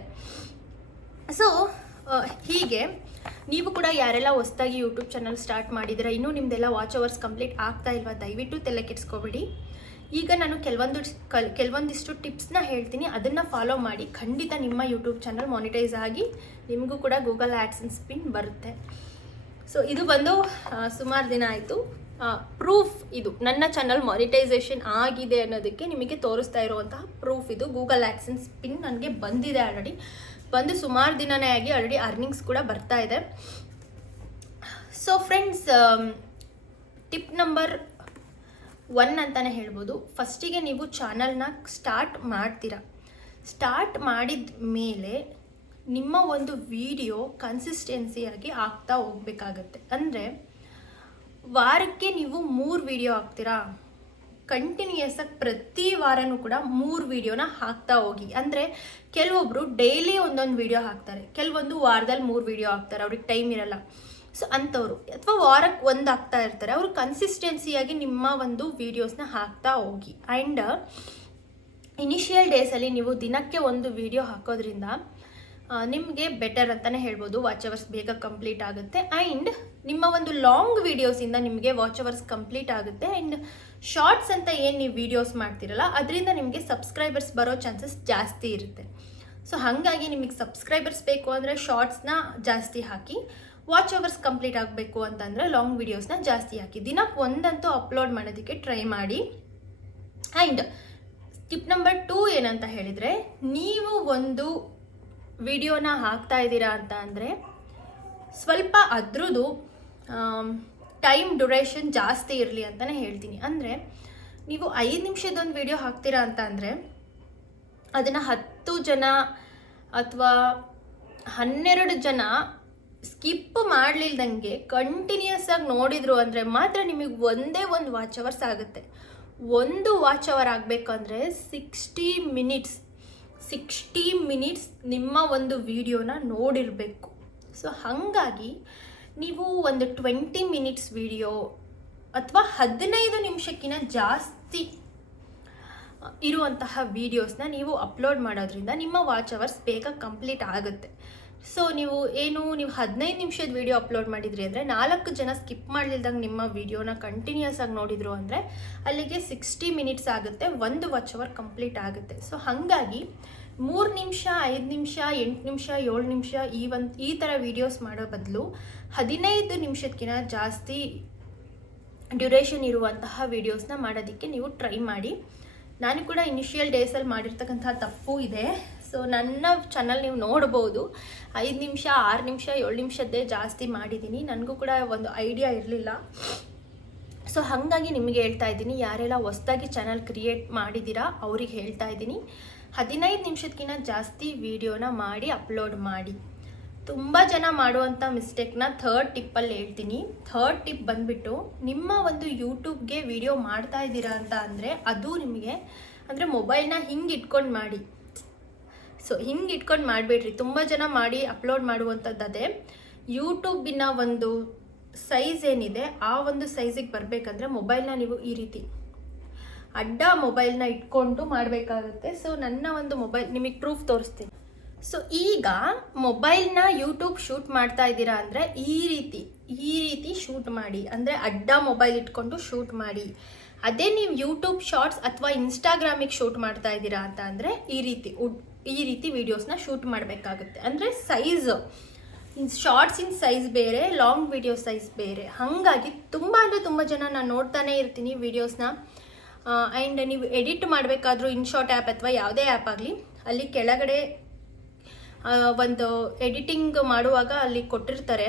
[SPEAKER 1] ಸೊ ಹೀಗೆ ನೀವು ಕೂಡ ಯಾರೆಲ್ಲ ಹೊಸದಾಗಿ ಯೂಟ್ಯೂಬ್ ಚಾನಲ್ ಸ್ಟಾರ್ಟ್ ಮಾಡಿದ್ರೆ ಇನ್ನೂ ನಿಮ್ಮದೆಲ್ಲ ವಾಚ್ ಅವರ್ಸ್ ಕಂಪ್ಲೀಟ್ ಆಗ್ತಾ ಇಲ್ವಾ? ದಯವಿಟ್ಟು ತಲೆ ಕೆಡಿಸ್ಕೋಬೇಡಿ. ಈಗ ನಾನು ಕೆಲವೊಂದು ಕಲ್ ಕೆಲವೊಂದಿಷ್ಟು ಟಿಪ್ಸ್ನ ಹೇಳ್ತೀನಿ. ಅದನ್ನು ಫಾಲೋ ಮಾಡಿ. ಖಂಡಿತ ನಿಮ್ಮ ಯೂಟ್ಯೂಬ್ ಚಾನಲ್ ಮಾನಿಟೈಸ್ ಆಗಿ ನಿಮಗೂ ಕೂಡ ಗೂಗಲ್ ಆ್ಯಡ್ಸನ್ಸ್ ಪಿನ್ ಬರುತ್ತೆ. ಸೊ ಇದು ಬಂದು ಸುಮಾರು ದಿನ ಆಯಿತು. ಪ್ರೂಫ್ ಇದು. ನನ್ನ ಚಾನಲ್ ಮಾನಿಟೈಸೇಷನ್ ಆಗಿದೆ ಅನ್ನೋದಕ್ಕೆ ನಿಮಗೆ ತೋರಿಸ್ತಾ ಇರುವಂತಹ ಪ್ರೂಫ್ ಇದು. ಗೂಗಲ್ ಆ್ಯಡ್ಸನ್ಸ್ ಪಿನ್ ನನಗೆ ಬಂದಿದೆ ಆಲ್ರೆಡಿ ಬಂದು ಸುಮಾರು ದಿನನೇ ಆಗಿ ಆಲ್ರೆಡಿ ಅರ್ನಿಂಗ್ಸ್ ಕೂಡ ಬರ್ತಾ ಇದೆ. So friends tip number one ಅಂತಲೇ ಹೇಳ್ಬೋದು. ಫಸ್ಟಿಗೆ ನೀವು ಚಾನಲ್ನ ಸ್ಟಾರ್ಟ್ ಮಾಡ್ತೀರಾ. ಸ್ಟಾರ್ಟ್ ಮಾಡಿದ ಮೇಲೆ ನಿಮ್ಮ ಒಂದು ವಿಡಿಯೋ ಕನ್ಸಿಸ್ಟೆನ್ಸಿಯಾಗಿ ಆಗ್ತಾ ಹೋಗ್ಬೇಕಾಗತ್ತೆ. ಅಂದರೆ ವಾರಕ್ಕೆ ನೀವು ಮೂರು ವಿಡಿಯೋ ಹಾಕ್ತೀರಾ? ಕಂಟಿನ್ಯೂಯಸ್ ಆಗಿ ಪ್ರತಿ ವಾರನೂ ಕೂಡ ಮೂರು ವಿಡಿಯೋನ ಹಾಕ್ತಾ ಹೋಗಿ. ಅಂದರೆ ಕೆಲವೊಬ್ಬರು ಡೈಲಿ ಒಂದೊಂದು ವಿಡಿಯೋ ಹಾಕ್ತಾರೆ. ಕೆಲವೊಂದು ವಾರದಲ್ಲಿ ಮೂರು ವಿಡಿಯೋ ಹಾಕ್ತಾರೆ. ಅವ್ರಿಗೆ ಟೈಮ್ ಇರಲ್ಲ. ಸೊ ಅಂಥವ್ರು. ಅಥವಾ ವಾರಕ್ಕೆ ಒಂದು ಹಾಕ್ತಾ ಇರ್ತಾರೆ. ಅವರು ಕನ್ಸಿಸ್ಟೆನ್ಸಿಯಾಗಿ ನಿಮ್ಮ ಒಂದು ವೀಡಿಯೋಸ್ನ ಹಾಕ್ತಾ ಹೋಗಿ. ಆ್ಯಂಡ್ ಇನಿಷಿಯಲ್ ಡೇಸಲ್ಲಿ ನೀವು ದಿನಕ್ಕೆ ಒಂದು ವಿಡಿಯೋ ಹಾಕೋದ್ರಿಂದ ನಿಮಗೆ ಬೆಟರ್ ಅಂತಲೇ ಹೇಳ್ಬೋದು. ವಾಚ್ ಅವರ್ಸ್ ಬೇಗ ಕಂಪ್ಲೀಟ್ ಆಗುತ್ತೆ. ಆ್ಯಂಡ್ ನಿಮ್ಮ ಒಂದು ಲಾಂಗ್ ವೀಡಿಯೋಸಿಂದ ನಿಮಗೆ ವಾಚ್ ಅವರ್ಸ್ ಕಂಪ್ಲೀಟ್ ಆಗುತ್ತೆ. ಆ್ಯಂಡ್ ಶಾರ್ಟ್ಸ್ ಅಂತ ಏನು ನೀವು ವೀಡಿಯೋಸ್ ಮಾಡ್ತಿರಲ್ಲ, ಅದರಿಂದ ನಿಮಗೆ ಸಬ್ಸ್ಕ್ರೈಬರ್ಸ್ ಬರೋ ಚಾನ್ಸಸ್ ಜಾಸ್ತಿ ಇರುತ್ತೆ. ಸೊ ಹಾಗಾಗಿ ನಿಮಗೆ ಸಬ್ಸ್ಕ್ರೈಬರ್ಸ್ ಬೇಕು ಅಂದರೆ ಶಾರ್ಟ್ಸ್ನ ಜಾಸ್ತಿ ಹಾಕಿ ವಾಚ್ ಅವರ್ಸ್ ಕಂಪ್ಲೀಟ್ ಆಗಬೇಕು ಅಂತಂದರೆ ಲಾಂಗ್ ವೀಡಿಯೋಸ್ನ ಜಾಸ್ತಿ ಹಾಕಿ. ದಿನಕ್ಕೆ ಒಂದಂತೂ ಅಪ್ಲೋಡ್ ಮಾಡೋದಕ್ಕೆ ಟ್ರೈ ಮಾಡಿ. ಆ್ಯಂಡ್ ಟಿಪ್ ನಂಬರ್ ಟೂ ಏನಂತ ಹೇಳಿದರೆ, ನೀವು ಒಂದು ವಿಡಿಯೋನ ಹಾಕ್ತಾ ಇದ್ದೀರಾ ಅಂತ ಅಂದರೆ ಸ್ವಲ್ಪ ಅದ್ರದ್ದು ಟೈಮ್ ಡ್ಯುರೇಷನ್ ಜಾಸ್ತಿ ಇರಲಿ ಅಂತಲೇ ಹೇಳ್ತೀನಿ. ಅಂದರೆ ನೀವು ಐದು ನಿಮಿಷದೊಂದು ವಿಡಿಯೋ ಹಾಕ್ತೀರಾ ಅಂತ ಅಂದರೆ ಅದನ್ನು ಹತ್ತು ಜನ ಅಥವಾ ಹನ್ನೆರಡು ಜನ ಸ್ಕಿಪ್ ಮಾಡಲಿಲ್ದಂಗೆ ಕಂಟಿನ್ಯೂಸ್ ಆಗಿ ನೋಡಿದ್ರು ಅಂದರೆ ಮಾತ್ರ ನಿಮಗೆ ಒಂದೇ ಒಂದು ವಾಚ್ ಅವರ್ಸ್ ಆಗುತ್ತೆ. ಒಂದು ವಾಚ್ ಅವರ್ ಆಗಬೇಕಂದ್ರೆ ಸಿಕ್ಸ್ಟಿ ಮಿನಿಟ್ಸ್ ಸಿಕ್ಸ್ಟಿ ಮಿನಿಟ್ಸ್ ನಿಮ್ಮ ಒಂದು ವಿಡಿಯೋನ ನೋಡಿರಬೇಕು. ಸೊ ಹಾಗಾಗಿ ನೀವು ಒಂದು ಟ್ವೆಂಟಿ ಮಿನಿಟ್ಸ್ ವಿಡಿಯೋ ಅಥವಾ ಹದಿನೈದು ನಿಮಿಷಕ್ಕಿಂತ ಜಾಸ್ತಿ ಇರುವಂತಹ ವೀಡಿಯೋಸ್ನ ನೀವು ಅಪ್ಲೋಡ್ ಮಾಡೋದ್ರಿಂದ ನಿಮ್ಮ ವಾಚ್ ಅವರ್ಸ್ ಬೇಗ ಕಂಪ್ಲೀಟ್ ಆಗುತ್ತೆ. ಸೊ ನೀವು ಏನು, ನೀವು ಹದಿನೈದು ನಿಮಿಷದ ವಿಡಿಯೋ ಅಪ್ಲೋಡ್ ಮಾಡಿದ್ರಿ ಅಂದರೆ ನಾಲ್ಕು ಜನ ಸ್ಕಿಪ್ ಮಾಡಲಿಲ್ದಂಗೆ ನಿಮ್ಮ ವೀಡಿಯೋನ ಕಂಟಿನ್ಯೂಸ್ ಆಗಿ ನೋಡಿದ್ರು ಅಂದರೆ ಅಲ್ಲಿಗೆ ಸಿಕ್ಸ್ಟಿ ಮಿನಿಟ್ಸ್ ಆಗುತ್ತೆ, ಒಂದು ವಾಚ್ ಅವರ್ ಕಂಪ್ಲೀಟ್ ಆಗುತ್ತೆ. ಸೊ ಹಾಗಾಗಿ ಮೂರು ನಿಮಿಷ, ಐದು ನಿಮಿಷ, ಎಂಟು ನಿಮಿಷ, ಏಳು ನಿಮಿಷ ಈ ಒಂದು, ಈ ಥರ ವೀಡಿಯೋಸ್ ಮಾಡೋ ಬದಲು ಹದಿನೈದು ನಿಮಿಷಕ್ಕಿಂತ ಜಾಸ್ತಿ ಡ್ಯುರೇಷನ್ ಇರುವಂತಹ ವೀಡಿಯೋಸ್ನ ಮಾಡೋದಕ್ಕೆ ನೀವು ಟ್ರೈ ಮಾಡಿ. ನಾನು ಕೂಡ ಇನಿಷಿಯಲ್ ಡೇಸಲ್ಲಿ ಮಾಡಿರ್ತಕ್ಕಂಥ ತಪ್ಪು ಇದೆ. ಸೊ ನನ್ನ ಚಾನಲ್ ನೀವು ನೋಡ್ಬೋದು. ಐದು ನಿಮಿಷ, ಆರು ನಿಮಿಷ, ಏಳು ನಿಮಿಷದ್ದೇ ಜಾಸ್ತಿ ಮಾಡಿದ್ದೀನಿ. ನನಗೂ ಕೂಡ ಒಂದು ಐಡಿಯಾ ಇರಲಿಲ್ಲ. ಸೊ ಹಾಗಾಗಿ ನಿಮಗೆ ಹೇಳ್ತಾ ಇದ್ದೀನಿ, ಯಾರೆಲ್ಲ ಹೊಸ್ದಾಗಿ ಚಾನಲ್ ಕ್ರಿಯೇಟ್ ಮಾಡಿದ್ದೀರಾ, ಅವ್ರಿಗೆ ಹೇಳ್ತಾ ಇದ್ದೀನಿ. ಹದಿನೈದು ನಿಮಿಷಕ್ಕಿಂತ ಜಾಸ್ತಿ ವಿಡಿಯೋನ ಮಾಡಿ ಅಪ್ಲೋಡ್ ಮಾಡಿ. ತುಂಬ ಜನ ಮಾಡುವಂಥ ಮಿಸ್ಟೇಕ್ನ ಥರ್ಡ್ ಟಿಪ್ಪಲ್ಲಿ ಹೇಳ್ತೀನಿ. ಥರ್ಡ್ ಟಿಪ್ ಬಂದುಬಿಟ್ಟು, ನಿಮ್ಮ ಒಂದು ಯೂಟ್ಯೂಬ್ಗೆ ವಿಡಿಯೋ ಮಾಡ್ತಾ ಇದ್ದೀರಾ ಅಂತ ಅಂದರೆ, ಅದು ನಿಮಗೆ, ಅಂದರೆ ಮೊಬೈಲ್ನ ಹಿಂಗೆ ಇಟ್ಕೊಂಡು ಮಾಡಿ. ಸೊ ಹಿಂಗೆ ಇಟ್ಕೊಂಡು ಮಾಡಬೇಡ್ರಿ. ತುಂಬ ಜನ ಮಾಡಿ ಅಪ್ಲೋಡ್ ಮಾಡುವಂಥದ್ದು ಅದೇ ಯೂಟ್ಯೂಬಿನ ಒಂದು ಸೈಜ್ ಏನಿದೆ, ಆ ಒಂದು ಸೈಜಿಗೆ ಬರಬೇಕಂದ್ರೆ ಮೊಬೈಲ್ನ ನೀವು ಈ ರೀತಿ ಅಡ್ಡ ಮೊಬೈಲ್ನ ಇಟ್ಕೊಂಡು ಮಾಡಬೇಕಾಗುತ್ತೆ. ಸೊ ನನ್ನ ಒಂದು ಮೊಬೈಲ್ ನಿಮಗೆ ಪ್ರೂಫ್ ತೋರಿಸ್ತೀನಿ. ಸೊ ಈಗ ಮೊಬೈಲ್ನ ಯೂಟ್ಯೂಬ್ ಶೂಟ್ ಮಾಡ್ತಾ ಇದ್ದೀರಾ ಅಂದರೆ ಈ ರೀತಿ ಈ ರೀತಿ ಶೂಟ್ ಮಾಡಿ. ಅಂದರೆ ಅಡ್ಡ ಮೊಬೈಲ್ ಇಟ್ಕೊಂಡು ಶೂಟ್ ಮಾಡಿ. ಅದೇ ನೀವು ಯೂಟ್ಯೂಬ್ ಶಾರ್ಟ್ಸ್ ಅಥವಾ ಇನ್ಸ್ಟಾಗ್ರಾಮಿಗೆ ಶೂಟ್ ಮಾಡ್ತಾ ಇದ್ದೀರಾ ಅಂತ ಅಂದರೆ ಈ ರೀತಿ. ಉಡ್ ಈ ರೀತಿ ವೀಡಿಯೋಸ್ನ ಶೂಟ್ ಮಾಡಬೇಕಾಗುತ್ತೆ. ಅಂದರೆ ಸೈಜ್ ಶಾರ್ಟ್ಸ್ ಇನ್ ಸೈಜ್ ಬೇರೆ ಲಾಂಗ್ ವಿಡಿಯೋ ಸೈಜ್ ಬೇರೆ. ಹಾಗಾಗಿ ತುಂಬ ಅಂದರೆ ತುಂಬ ಜನ ನಾನು ನೋಡ್ತಾನೆ ಇರ್ತೀನಿ ವೀಡಿಯೋಸ್ನ ಆ್ಯಂಡ್ ನೀವು ಎಡಿಟ್ ಮಾಡಬೇಕಾದ್ರೂ ಇನ್ಶಾರ್ಟ್ ಆ್ಯಪ್ ಅಥವಾ ಯಾವುದೇ ಆ್ಯಪ್ ಆಗಲಿ, ಅಲ್ಲಿ ಕೆಳಗಡೆ ಒಂದು ಎಡಿಟಿಂಗ್ ಮಾಡುವಾಗ ಅಲ್ಲಿ ಕೊಟ್ಟಿರ್ತಾರೆ.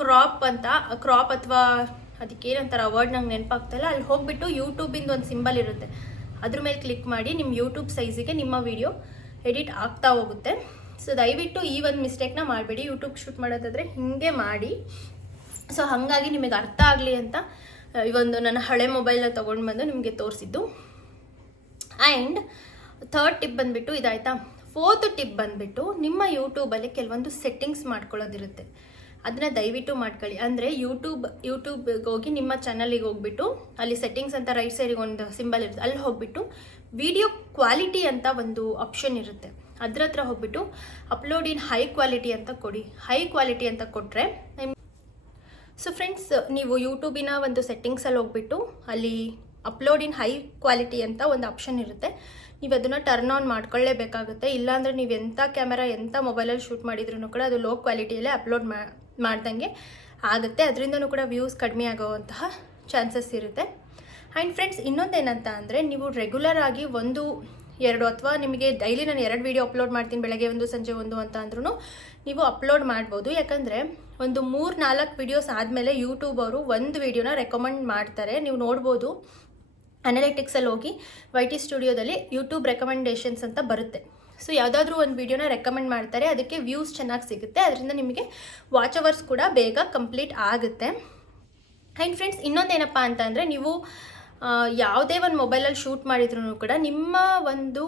[SPEAKER 1] ಕ್ರಾಪ್ ಅಂತ ಕ್ರಾಪ್ ಅಥವಾ ಅದಕ್ಕೆ ಏನಂತಾರೆ, ಆ ವರ್ಡ್ ನಂಗೆ ನೆನಪಾಗ್ತಾಯಿಲ್ಲ ಅಲ್ಲಿ ಹೋಗ್ಬಿಟ್ಟು ಯೂಟ್ಯೂಬಿಂದ ಒಂದು ಸಿಂಬಲ್ ಇರುತ್ತೆ. ಅದ್ರ ಮೇಲೆ ಕ್ಲಿಕ್ ಮಾಡಿ ನಿಮ್ಮ ಯೂಟ್ಯೂಬ್ ಸೈಜಿಗೆ ನಿಮ್ಮ ವಿಡಿಯೋ ಎಡಿಟ್ ಆಗ್ತಾ ಹೋಗುತ್ತೆ. ಸೊ ದಯವಿಟ್ಟು ಈ ಒಂದು ಮಿಸ್ಟೇಕ್ನ ಮಾಡಬೇಡಿ. ಯೂಟ್ಯೂಬ್ ಶೂಟ್ ಮಾಡೋದಾದರೆ ಹೀಗೆ ಮಾಡಿ. ಸೊ ಹಾಗಾಗಿ ನಿಮಗೆ ಅರ್ಥ ಆಗಲಿ ಅಂತ ಇವೊಂದು ನನ್ನ ಹಳೆ ಮೊಬೈಲ್ನ ತೊಗೊಂಡು ಬಂದು ನಿಮಗೆ ತೋರಿಸಿದ್ದು. ಆ್ಯಂಡ್ ಥರ್ಡ್ ಟಿಪ್ ಬಂದುಬಿಟ್ಟು ಇದಾಯ್ತಾ? ಫೋರ್ತ್ ಟಿಪ್ ಬಂದುಬಿಟ್ಟು ನಿಮ್ಮ ಯೂಟ್ಯೂಬಲ್ಲಿ ಕೆಲವೊಂದು ಸೆಟ್ಟಿಂಗ್ಸ್ ಮಾಡ್ಕೊಳ್ಳೋದಿರುತ್ತೆ. ಅದನ್ನ ದಯವಿಟ್ಟು ಮಾಡ್ಕೊಳ್ಳಿ. ಅಂದರೆ ಯೂಟ್ಯೂಬ್ ಯೂಟ್ಯೂಬ್ಗೆ ಹೋಗಿ ನಿಮ್ಮ ಚಾನಲಿಗೆ ಹೋಗ್ಬಿಟ್ಟು, ಅಲ್ಲಿ ಸೆಟ್ಟಿಂಗ್ಸ್ ಅಂತ ರೈಟ್ ಸೈಡಿಗೆ ಒಂದು ಸಿಂಬಲ್ ಇರುತ್ತೆ, ಅಲ್ಲಿ ಹೋಗ್ಬಿಟ್ಟು ವಿಡಿಯೋ ಕ್ವಾಲಿಟಿ ಅಂತ ಒಂದು ಆಪ್ಷನ್ ಇರುತ್ತೆ. ಅದ್ರ ಹತ್ರ ಹೋಗ್ಬಿಟ್ಟು ಅಪ್ಲೋಡ್ ಇನ್ ಹೈ ಕ್ವಾಲಿಟಿ ಅಂತ ಕೊಡಿ. ಹೈ ಕ್ವಾಲಿಟಿ ಅಂತ ಕೊಟ್ಟರೆ ಸೊ ಫ್ರೆಂಡ್ಸ್ ನೀವು ಯೂಟ್ಯೂಬಿನ ಒಂದು ಸೆಟ್ಟಿಂಗ್ಸಲ್ಲಿ ಹೋಗ್ಬಿಟ್ಟು, ಅಲ್ಲಿ ಅಪ್ಲೋಡ್ ಇನ್ ಹೈ ಕ್ವಾಲಿಟಿ ಅಂತ ಒಂದು ಆಪ್ಷನ್ ಇರುತ್ತೆ. ನೀವು ಅದನ್ನು ಟರ್ನ್ ಆನ್ ಮಾಡ್ಕೊಳ್ಳೇಬೇಕಾಗುತ್ತೆ. ಇಲ್ಲಾಂದರೆ ನೀವು ಎಂಥ ಕ್ಯಾಮೆರಾ ಎಂಥ ಮೊಬೈಲಲ್ಲಿ ಶೂಟ್ ಮಾಡಿದ್ರೂ ಕೂಡ ಅದು ಲೋ ಕ್ವಾಲಿಟಿಯಲ್ಲೇ ಅಪ್ಲೋಡ್ ಮಾಡ್ದಂಗೆ ಆಗುತ್ತೆ. ಅದರಿಂದನೂ ಕೂಡ ವ್ಯೂಸ್ ಕಡಿಮೆ ಆಗೋವಂತಹ ಚಾನ್ಸಸ್ ಇರುತ್ತೆ. ಆ್ಯಂಡ್ ಫ್ರೆಂಡ್ಸ್ ಇನ್ನೊಂದೇನಂತ ಅಂದರೆ ನೀವು ರೆಗ್ಯುಲರ್ ಆಗಿ ಒಂದು ಎರಡು ಅಥವಾ ನಿಮಗೆ ಡೈಲಿ ನಾನು ಎರಡು ವೀಡಿಯೋ ಅಪ್ಲೋಡ್ ಮಾಡ್ತೀನಿ ಬೆಳಗ್ಗೆ ಒಂದು, ಸಂಜೆ ಒಂದು ಅಂತ ಅಂದ್ರೂ ನೀವು ಅಪ್ಲೋಡ್ ಮಾಡ್ಬೋದು. ಯಾಕಂದರೆ ಒಂದು ಮೂರು ನಾಲ್ಕು ವೀಡಿಯೋಸ್ ಆದಮೇಲೆ ಯೂಟ್ಯೂಬ್ ಅವರು ಒಂದು ವೀಡಿಯೋನ ರೆಕಮೆಂಡ್ ಮಾಡ್ತಾರೆ. ನೀವು ನೋಡ್ಬೋದು ಅನಲಿಟಿಕ್ಸಲ್ಲಿ ಹೋಗಿ ವೈ ಟಿ ಸ್ಟುಡಿಯೋದಲ್ಲಿ ಯೂಟ್ಯೂಬ್ ರೆಕಮೆಂಡೇಷನ್ಸ್ ಅಂತ ಬರುತ್ತೆ. ಸೊ ಯಾವುದಾದ್ರೂ ಒಂದು ವೀಡಿಯೋನ ರೆಕಮೆಂಡ್ ಮಾಡ್ತಾರೆ, ಅದಕ್ಕೆ ವ್ಯೂಸ್ ಚೆನ್ನಾಗಿ ಸಿಗುತ್ತೆ, ಅದರಿಂದ ನಿಮಗೆ ವಾಚ್ ಅವರ್ಸ್ ಕೂಡ ಬೇಗ ಕಂಪ್ಲೀಟ್ ಆಗುತ್ತೆ. ಆ್ಯಂಡ್ ಫ್ರೆಂಡ್ಸ್ ಇನ್ನೊಂದೇನಪ್ಪ ಅಂತ ಅಂದರೆ ನೀವು ಯಾವುದೇ ಒಂದು ಮೊಬೈಲಲ್ಲಿ ಶೂಟ್ ಮಾಡಿದ್ರು ಕೂಡ ನಿಮ್ಮ ಒಂದು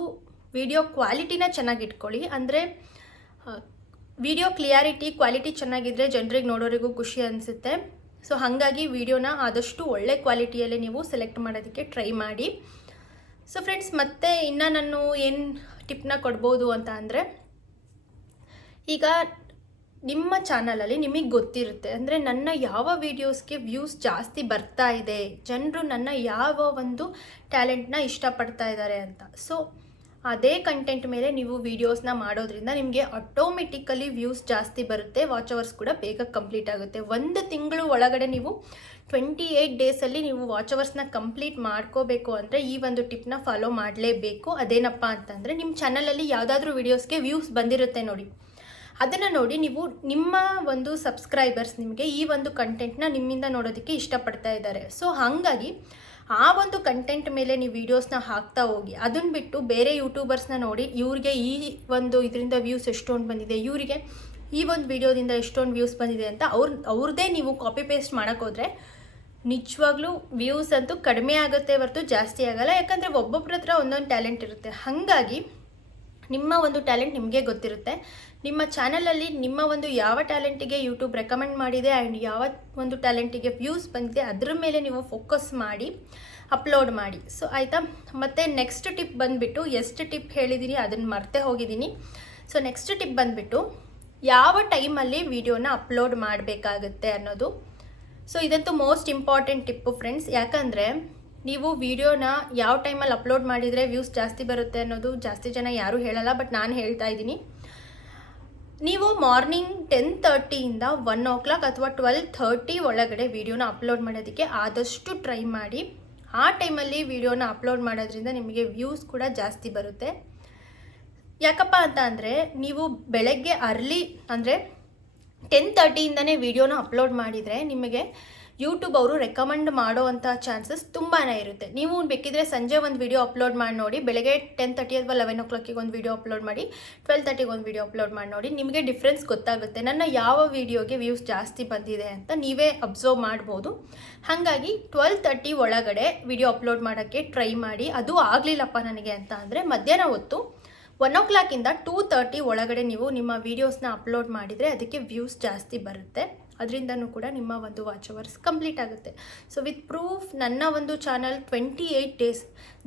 [SPEAKER 1] ವಿಡಿಯೋ ಕ್ವಾಲಿಟಿನ ಚೆನ್ನಾಗಿ ಇಟ್ಕೊಳ್ಳಿ. ಅಂದರೆ ವಿಡಿಯೋ ಕ್ಲಿಯಾರಿಟಿ ಕ್ವಾಲಿಟಿ ಚೆನ್ನಾಗಿದ್ದರೆ ಜನರಿಗೆ ನೋಡೋರಿಗೂ ಖುಷಿ ಅನಿಸುತ್ತೆ. ಸೊ ಹಾಗಾಗಿ ವಿಡಿಯೋನ ಆದಷ್ಟು ಒಳ್ಳೆ ಕ್ವಾಲಿಟಿಯಲ್ಲೇ ನೀವು ಸೆಲೆಕ್ಟ್ ಮಾಡೋದಕ್ಕೆ ಟ್ರೈ ಮಾಡಿ. ಸೊ ಫ್ರೆಂಡ್ಸ್ ಮತ್ತೆ ಇನ್ನು ನಾನು ಏನು ಟಿಪ್ನ ಕೊಡ್ಬೋದು ಅಂತ ಅಂದರೆ, ಈಗ ನಿಮ್ಮ ಚಾನಲಲ್ಲಿ ನಿಮಗೆ ಗೊತ್ತಿರುತ್ತೆ, ಅಂದರೆ ನನ್ನ ಯಾವ ವೀಡಿಯೋಸ್ಗೆ ವ್ಯೂಸ್ ಜಾಸ್ತಿ ಬರ್ತಾ ಇದೆ, ಜನರು ನನ್ನ ಯಾವ ಒಂದು ಟ್ಯಾಲೆಂಟ್ನ ಇಷ್ಟಪಡ್ತಾ ಇದ್ದಾರೆ ಅಂತ. ಸೊ ಅದೇ ಕಂಟೆಂಟ್ ಮೇಲೆ ನೀವು ವೀಡಿಯೋಸ್ನ ಮಾಡೋದ್ರಿಂದ ನಿಮಗೆ ಆಟೋಮೆಟಿಕಲಿ ವ್ಯೂಸ್ ಜಾಸ್ತಿ ಬರುತ್ತೆ ವಾಚ್ ಅವರ್ಸ್ ಕೂಡ ಬೇಗ ಕಂಪ್ಲೀಟ್ ಆಗುತ್ತೆ. ಒಂದು ತಿಂಗಳು ಒಳಗಡೆ ನೀವು ಟ್ವೆಂಟಿ ಏಯ್ಟ್ ಡೇಸಲ್ಲಿ ನೀವು ವಾಚ್ ಅವರ್ಸ್ನ ಕಂಪ್ಲೀಟ್ ಮಾಡ್ಕೋಬೇಕು ಅಂದರೆ ಈ ಒಂದು ಟಿಪ್ನ ಫಾಲೋ ಮಾಡಲೇಬೇಕು. ಅದೇನಪ್ಪ ಅಂತಂದರೆ ನಿಮ್ಮ ಚಾನಲಲ್ಲಿ ಯಾವುದಾದ್ರೂ ವೀಡಿಯೋಸ್ಗೆ ವ್ಯೂಸ್ ಬಂದಿರುತ್ತೆ ನೋಡಿ. ಅದನ್ನು ನೋಡಿ ನೀವು ನಿಮ್ಮ ಒಂದು ಸಬ್ಸ್ಕ್ರೈಬರ್ಸ್ ನಿಮಗೆ ಈ ಒಂದು ಕಂಟೆಂಟ್ನ ನಿಮ್ಮಿಂದ ನೋಡೋದಕ್ಕೆ ಇಷ್ಟಪಡ್ತಾ ಇದ್ದಾರೆ. ಸೊ ಹಾಗಾಗಿ ಆ ಒಂದು ಕಂಟೆಂಟ್ ಮೇಲೆ ನೀವು ವೀಡಿಯೋಸ್ನ ಹಾಕ್ತಾ ಹೋಗಿ ಅದನ್ನು ಬಿಟ್ಟು ಬೇರೆ ಯೂಟ್ಯೂಬರ್ಸ್ನ ನೋಡಿ, ಇವ್ರಿಗೆ ಈ ಒಂದು ಇದರಿಂದ ವ್ಯೂಸ್ ಎಷ್ಟೊಂದು ಬಂದಿದೆ, ಇವರಿಗೆ ಈ ಒಂದು ವಿಡಿಯೋದಿಂದ ಎಷ್ಟೊಂದು ವ್ಯೂಸ್ ಬಂದಿದೆ ಅಂತ ಅವ್ರ ಅವ್ರದ್ದೇ ನೀವು ಕಾಪಿ ಪೇಸ್ಟ್ ಮಾಡೋಕ್ಕೋದ್ರೆ ನಿಜವಾಗ್ಲೂ ವ್ಯೂಸ್ ಅಂತೂ ಕಡಿಮೆ ಆಗುತ್ತೆ ಹೊರತು ಜಾಸ್ತಿ ಆಗಲ್ಲ. ಯಾಕಂದರೆ ಒಬ್ಬೊಬ್ರ ಹತ್ರ ಒಂದೊಂದು ಟ್ಯಾಲೆಂಟ್ ಇರುತ್ತೆ. ಹಾಗಾಗಿ ನಿಮ್ಮ ಒಂದು ಟ್ಯಾಲೆಂಟ್ ನಿಮಗೆ ಗೊತ್ತಿರುತ್ತೆ. ನಿಮ್ಮ ಚಾನಲಲ್ಲಿ ನಿಮ್ಮ ಒಂದು ಯಾವ ಟ್ಯಾಲೆಂಟಿಗೆ ಯೂಟ್ಯೂಬ್ ರೆಕಮೆಂಡ್ ಮಾಡಿದೆ ಆ್ಯಂಡ್ ಯಾವ ಒಂದು ಟ್ಯಾಲೆಂಟಿಗೆ ವ್ಯೂಸ್ ಬಂದಿದೆ ಅದ್ರ ಮೇಲೆ ನೀವು ಫೋಕಸ್ ಮಾಡಿ, ಅಪ್ಲೋಡ್ ಮಾಡಿ. ಸೊ, ಆಯಿತಾ? ಮತ್ತು ನೆಕ್ಸ್ಟ್ ಟಿಪ್ ಬಂದುಬಿಟ್ಟು, ಎಷ್ಟು ಟಿಪ್ ಹೇಳಿದ್ದೀನಿ ಅದನ್ನು ಮರ್ತೆ ಹೋಗಿದ್ದೀನಿ. ಸೊ, ನೆಕ್ಸ್ಟ್ ಟಿಪ್ ಬಂದುಬಿಟ್ಟು, ಯಾವ ಟೈಮಲ್ಲಿ ವಿಡಿಯೋನ ಅಪ್ಲೋಡ್ ಮಾಡಬೇಕಾಗುತ್ತೆ ಅನ್ನೋದು. ಸೊ, ಇದಂತೂ ಮೋಸ್ಟ್ ಇಂಪಾರ್ಟೆಂಟ್ ಟಿಪ್ಪು ಫ್ರೆಂಡ್ಸ್. ಯಾಕಂದರೆ, ನೀವು ವಿಡಿಯೋನ ಯಾವ ಟೈಮಲ್ಲಿ ಅಪ್ಲೋಡ್ ಮಾಡಿದರೆ ವ್ಯೂಸ್ ಜಾಸ್ತಿ ಬರುತ್ತೆ ಅನ್ನೋದು ಜಾಸ್ತಿ ಜನ ಯಾರೂ ಹೇಳಲ್ಲ, ಬಟ್ ನಾನು ಹೇಳ್ತಾ ಇದ್ದೀನಿ. ನೀವು ಮಾರ್ನಿಂಗ್ ಟೆನ್ ತರ್ಟಿಯಿಂದ ಒನ್ ಓ ಕ್ಲಾಕ್ ಅಥವಾ ಟ್ವೆಲ್ ಥರ್ಟಿ ಒಳಗಡೆ ವಿಡಿಯೋನ ಅಪ್ಲೋಡ್ ಮಾಡೋದಕ್ಕೆ ಆದಷ್ಟು ಟ್ರೈ ಮಾಡಿ. ಆ ಟೈಮಲ್ಲಿ ವೀಡಿಯೋನ ಅಪ್ಲೋಡ್ ಮಾಡೋದ್ರಿಂದ ನಿಮಗೆ ವ್ಯೂಸ್ ಕೂಡ ಜಾಸ್ತಿ ಬರುತ್ತೆ. ಯಾಕಪ್ಪ ಅಂತ ಅಂದರೆ ನೀವು ಬೆಳಗ್ಗೆ ಅರ್ಲಿ ಅಂದರೆ ಟೆನ್ ತರ್ಟಿಯಿಂದನೇ ವೀಡಿಯೋನ ಅಪ್ಲೋಡ್ ಮಾಡಿದರೆ ನಿಮಗೆ ಯೂಟ್ಯೂಬ್ ಅವರು ರೆಕಮೆಂಡ್ ಮಾಡೋವಂಥ ಚಾನ್ಸಸ್ ತುಂಬಾ ಇರುತ್ತೆ. ನೀವು ಬೇಕಿದ್ರೆ ಸಂಜೆ ಒಂದು ವಿಡಿಯೋ ಅಪ್ಲೋಡ್ ಮಾಡಿ ನೋಡಿ, ಬೆಳಗ್ಗೆ ಟೆನ್ ತರ್ಟಿ ಅಥವಾ ಲೆವೆನ್ ಓ ಕ್ಲಾಕಿಗೆ ಒಂದು ವಿಡಿಯೋ ಅಪ್ಲೋಡ್ ಮಾಡಿ ಟ್ವೆಲ್ ತರ್ಟಿಗೆ ಒಂದು ವಿಡಿಯೋ ಅಪ್ಲೋಡ್ ಮಾಡಿ ನೋಡಿ, ನಿಮಗೆ ಡಿಫ್ರೆನ್ಸ್ ಗೊತ್ತಾಗುತ್ತೆ. ನನ್ನ ಯಾವ ವಿಡಿಯೋಗೆ ವ್ಯೂಸ್ ಜಾಸ್ತಿ ಬಂದಿದೆ ಅಂತ ನೀವೇ ಅಬ್ಸರ್ವ್ ಮಾಡ್ಬೋದು. ಹಾಗಾಗಿ ಟ್ವೆಲ್ ತರ್ಟಿ ಒಳಗಡೆ ವಿಡಿಯೋ ಅಪ್ಲೋಡ್ ಮಾಡೋಕ್ಕೆ ಟ್ರೈ ಮಾಡಿ. ಅದು ಆಗಲಿಲ್ಲಪ್ಪ ನನಗೆ ಅಂತ ಅಂದರೆ ಮಧ್ಯಾಹ್ನ ಹೊತ್ತು ಒನ್ ಓ ಕ್ಲಾಕಿಂದ ಟೂ ತರ್ಟಿ ಒಳಗಡೆ ನೀವು ನಿಮ್ಮ ವೀಡಿಯೋಸ್ನ ಅಪ್ಲೋಡ್ ಮಾಡಿದರೆ ಅದಕ್ಕೆ ವ್ಯೂಸ್ ಜಾಸ್ತಿ ಬರುತ್ತೆ. ಅದರಿಂದನೂ ಕೂಡ ನಿಮ್ಮ ಒಂದು ವಾಚ್ ಅವರ್ಸ್ ಕಂಪ್ಲೀಟ್ ಆಗುತ್ತೆ. ಸೊ ವಿತ್ ಪ್ರೂಫ್ ನನ್ನ ಒಂದು channel twenty eight days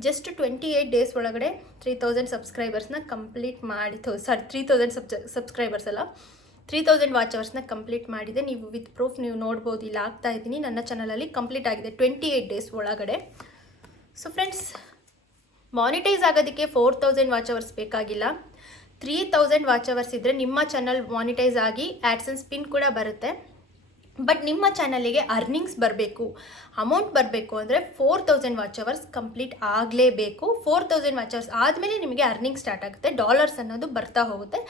[SPEAKER 1] just twenty eight days ಒಳಗಡೆ ತ್ರೀ ತೌಸಂಡ್ ಸಬ್ಸ್ಕ್ರೈಬರ್ಸ್ನ ಕಂಪ್ಲೀಟ್ ಮಾಡಿ sorry three thousand sub subscribers ಅಲ್ಲ ತ್ರೀ ತೌಸಂಡ್ ವಾಚ್ ಅವರ್ಸ್ನ ಕಂಪ್ಲೀಟ್ ಮಾಡಿದೆ. ನೀವು ವಿತ್ ಪ್ರೂಫ್ ನೀವು ನೋಡ್ಬೋದು ಇಲ್ಲಿ ಆಗ್ತಾ ಇದ್ದೀನಿ. ನನ್ನ ಚಾನಲಲ್ಲಿ ಕಂಪ್ಲೀಟ್ ಆಗಿದೆ ಟ್ವೆಂಟಿ ಏಯ್ಟ್ ಡೇಸ್ ಒಳಗಡೆ. ಸೊ ಫ್ರೆಂಡ್ಸ್ ಮಾನಿಟೈಸ್ ಆಗೋದಕ್ಕೆ ಫೋರ್ ತೌಸಂಡ್ ವಾಚ್ ಅವರ್ಸ್ ಬೇಕಾಗಿಲ್ಲ. ತ್ರೀ ತೌಸಂಡ್ ವಾಚ್ ಅವರ್ಸ್ ಇದ್ದರೆ ನಿಮ್ಮ ಚಾನಲ್ ಮಾನಿಟೈಸ್ ಆಗಿ ಆ್ಯಡ್ಸನ್ಸ್ ಸ್ಪಿನ್ ಕೂಡ ಬರುತ್ತೆ. ಬಟ್ ನಿಮ್ಮ ಚಾನಲಿಗೆ ಅರ್ನಿಂಗ್ಸ್ ಬರಬೇಕು. ಅಮೌಂಟ್ ಬರಬೇಕು ಅಂದರೆ four thousand watch hours complete ಆಗಲೇಬೇಕು. ಫೋರ್ ತೌಸಂಡ್ ವಾಚ್ ಅವರ್ಸ್ ಆದಮೇಲೆ ನಿಮಗೆ ಅರ್ನಿಂಗ್ ಸ್ಟಾರ್ಟ್ ಆಗುತ್ತೆ. ಡಾಲರ್ಸ್ ಅನ್ನೋದು ಬರ್ತಾ ಹೋಗುತ್ತೆ.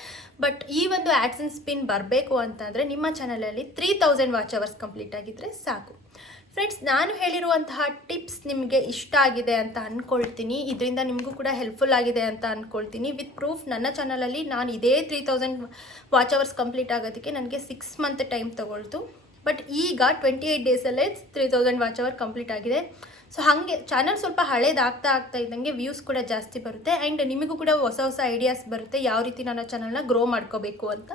[SPEAKER 1] ಬಟ್ ಈ ಒಂದು ಆ್ಯಡ್ಸನ್ಸ್ ಸ್ಪಿನ್ ಬರಬೇಕು ಅಂತಂದರೆ ನಿಮ್ಮ ಚಾನಲಲ್ಲಿ three thousand watch hours complete ಆಗಿದ್ದರೆ ಸಾಕು. ಫ್ರೆಂಡ್ಸ್ ನಾನು ಹೇಳಿರುವಂತಹ ಟಿಪ್ಸ್ ನಿಮಗೆ ಇಷ್ಟ ಆಗಿದೆ ಅಂತ ಅಂದ್ಕೊಳ್ತೀನಿ ಇದರಿಂದ ನಿಮಗೂ ಕೂಡ ಹೆಲ್ಪ್ಫುಲ್ ಆಗಿದೆ ಅಂತ ಅಂದ್ಕೊಳ್ತೀನಿ ವಿತ್ ಪ್ರೂಫ್ ನನ್ನ ಚಾನಲಲ್ಲಿ ನಾನು ಇದೇ three thousand watch hours complete ಆಗೋದಕ್ಕೆ ನನಗೆ ಸಿಕ್ಸ್ ಮಂತ್ ಟೈಮ್ ತೊಗೊಳ್ತು. ಬಟ್ ಈಗ twenty eight ಡೇಸಲ್ಲೇ three thousand watch hour complete ಆಗಿದೆ. ಸೊ ಹಾಗೆ ಚಾನಲ್ ಸ್ವಲ್ಪ ಹಳೇದಾಗ್ತಾ ಆಗ್ತಾ ಇದ್ದಂಗೆ ವ್ಯೂಸ್ ಕೂಡ ಜಾಸ್ತಿ ಬರುತ್ತೆ ಆ್ಯಂಡ್ ನಿಮಗೂ ಕೂಡ ಹೊಸ ಹೊಸ ಐಡಿಯಾಸ್ ಬರುತ್ತೆ ಯಾವ ರೀತಿ ನನ್ನ ಚಾನಲ್ನ ಗ್ರೋ ಮಾಡ್ಕೋಬೇಕು ಅಂತ.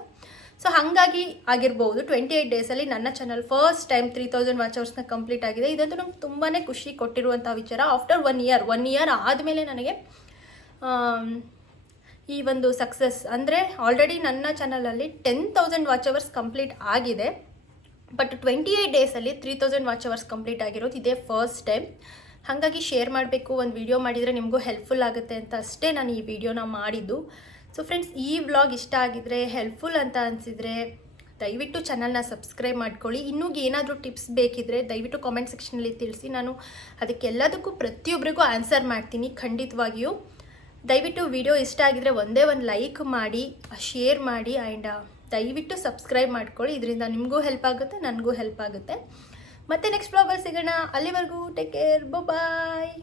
[SPEAKER 1] ಸೊ ಹಾಗಾಗಿ ಆಗಿರ್ಬೋದು ಟ್ವೆಂಟಿ ಏಯ್ಟ್ ಡೇಸಲ್ಲಿ ನನ್ನ channel first time three thousand watch ಅವರ್ಸ್ನ complete ಆಗಿದೆ. ಇದಂತೂ ನಮ್ಗೆ ತುಂಬಾ ಖುಷಿ ಕೊಟ್ಟಿರುವಂಥ ವಿಚಾರ. After one year one year ಆದಮೇಲೆ ನನಗೆ ಈ ಒಂದು ಸಕ್ಸಸ್ ಅಂದರೆ ಆಲ್ರೆಡಿ ನನ್ನ ಚಾನಲಲ್ಲಿ ten thousand watch hours complete ಆಗಿದೆ. ಬಟ್ ಟ್ವೆಂಟಿ ಏಯ್ಟ್ ಡೇಸಲ್ಲಿ three thousand watch hours complete ಆಗಿರೋದು ಇದೇ ಫಸ್ಟ್ ಟೈಮ್ ಹಾಗಾಗಿ ಶೇರ್ ಮಾಡಬೇಕು, ಒಂದು ವಿಡಿಯೋ ಮಾಡಿದರೆ ನಿಮಗೂ ಹೆಲ್ಪ್ಫುಲ್ ಆಗುತ್ತೆ ಅಂತ ಅಷ್ಟೇ ನಾನು ಈ ವಿಡಿಯೋನ ಮಾಡಿದ್ದು. ಸೊ ಫ್ರೆಂಡ್ಸ್ ಈ ವ್ಲಾಗ್ ಇಷ್ಟ ಆಗಿದ್ರೆ ಹೆಲ್ಪ್ಫುಲ್ ಅಂತ ಅನಿಸಿದರೆ ದಯವಿಟ್ಟು ಚಾನಲ್ನ ಸಬ್ಸ್ಕ್ರೈಬ್ ಮಾಡ್ಕೊಳ್ಳಿ. ಇನ್ನೂ ಏನಾದರೂ ಟಿಪ್ಸ್ ಬೇಕಿದ್ರೆ ದಯವಿಟ್ಟು ಕಾಮೆಂಟ್ ಸೆಕ್ಷನಲ್ಲಿ ತಿಳಿಸಿ. ನಾನು ಅದಕ್ಕೆಲ್ಲದಕ್ಕೂ ಪ್ರತಿಯೊಬ್ಬರಿಗೂ ಆನ್ಸರ್ ಮಾಡ್ತೀನಿ ಖಂಡಿತವಾಗಿಯೂ. ದಯವಿಟ್ಟು ವಿಡಿಯೋ ಇಷ್ಟ ಆಗಿದರೆ ಒಂದೇ ಒಂದು ಲೈಕ್ ಮಾಡಿ ಶೇರ್ ಮಾಡಿ ಆ್ಯಂಡ್ ದಯವಿಟ್ಟು ಸಬ್ಸ್ಕ್ರೈಬ್ ಮಾಡ್ಕೊಳ್ಳಿ. ಇದರಿಂದ ನಿಮಗೂ ಹೆಲ್ಪ್ ಆಗುತ್ತೆ, ನನಗೂ ಹೆಲ್ಪ್ ಆಗುತ್ತೆ. ಮತ್ತೆ ನೆಕ್ಸ್ಟ್ ಬ್ಲಾಗಲ್ಲಿ ಸಿಗೋಣ. ಅಲ್ಲಿವರೆಗೂ ಟೇಕ್ ಕೇರ್ ಬಾಯ್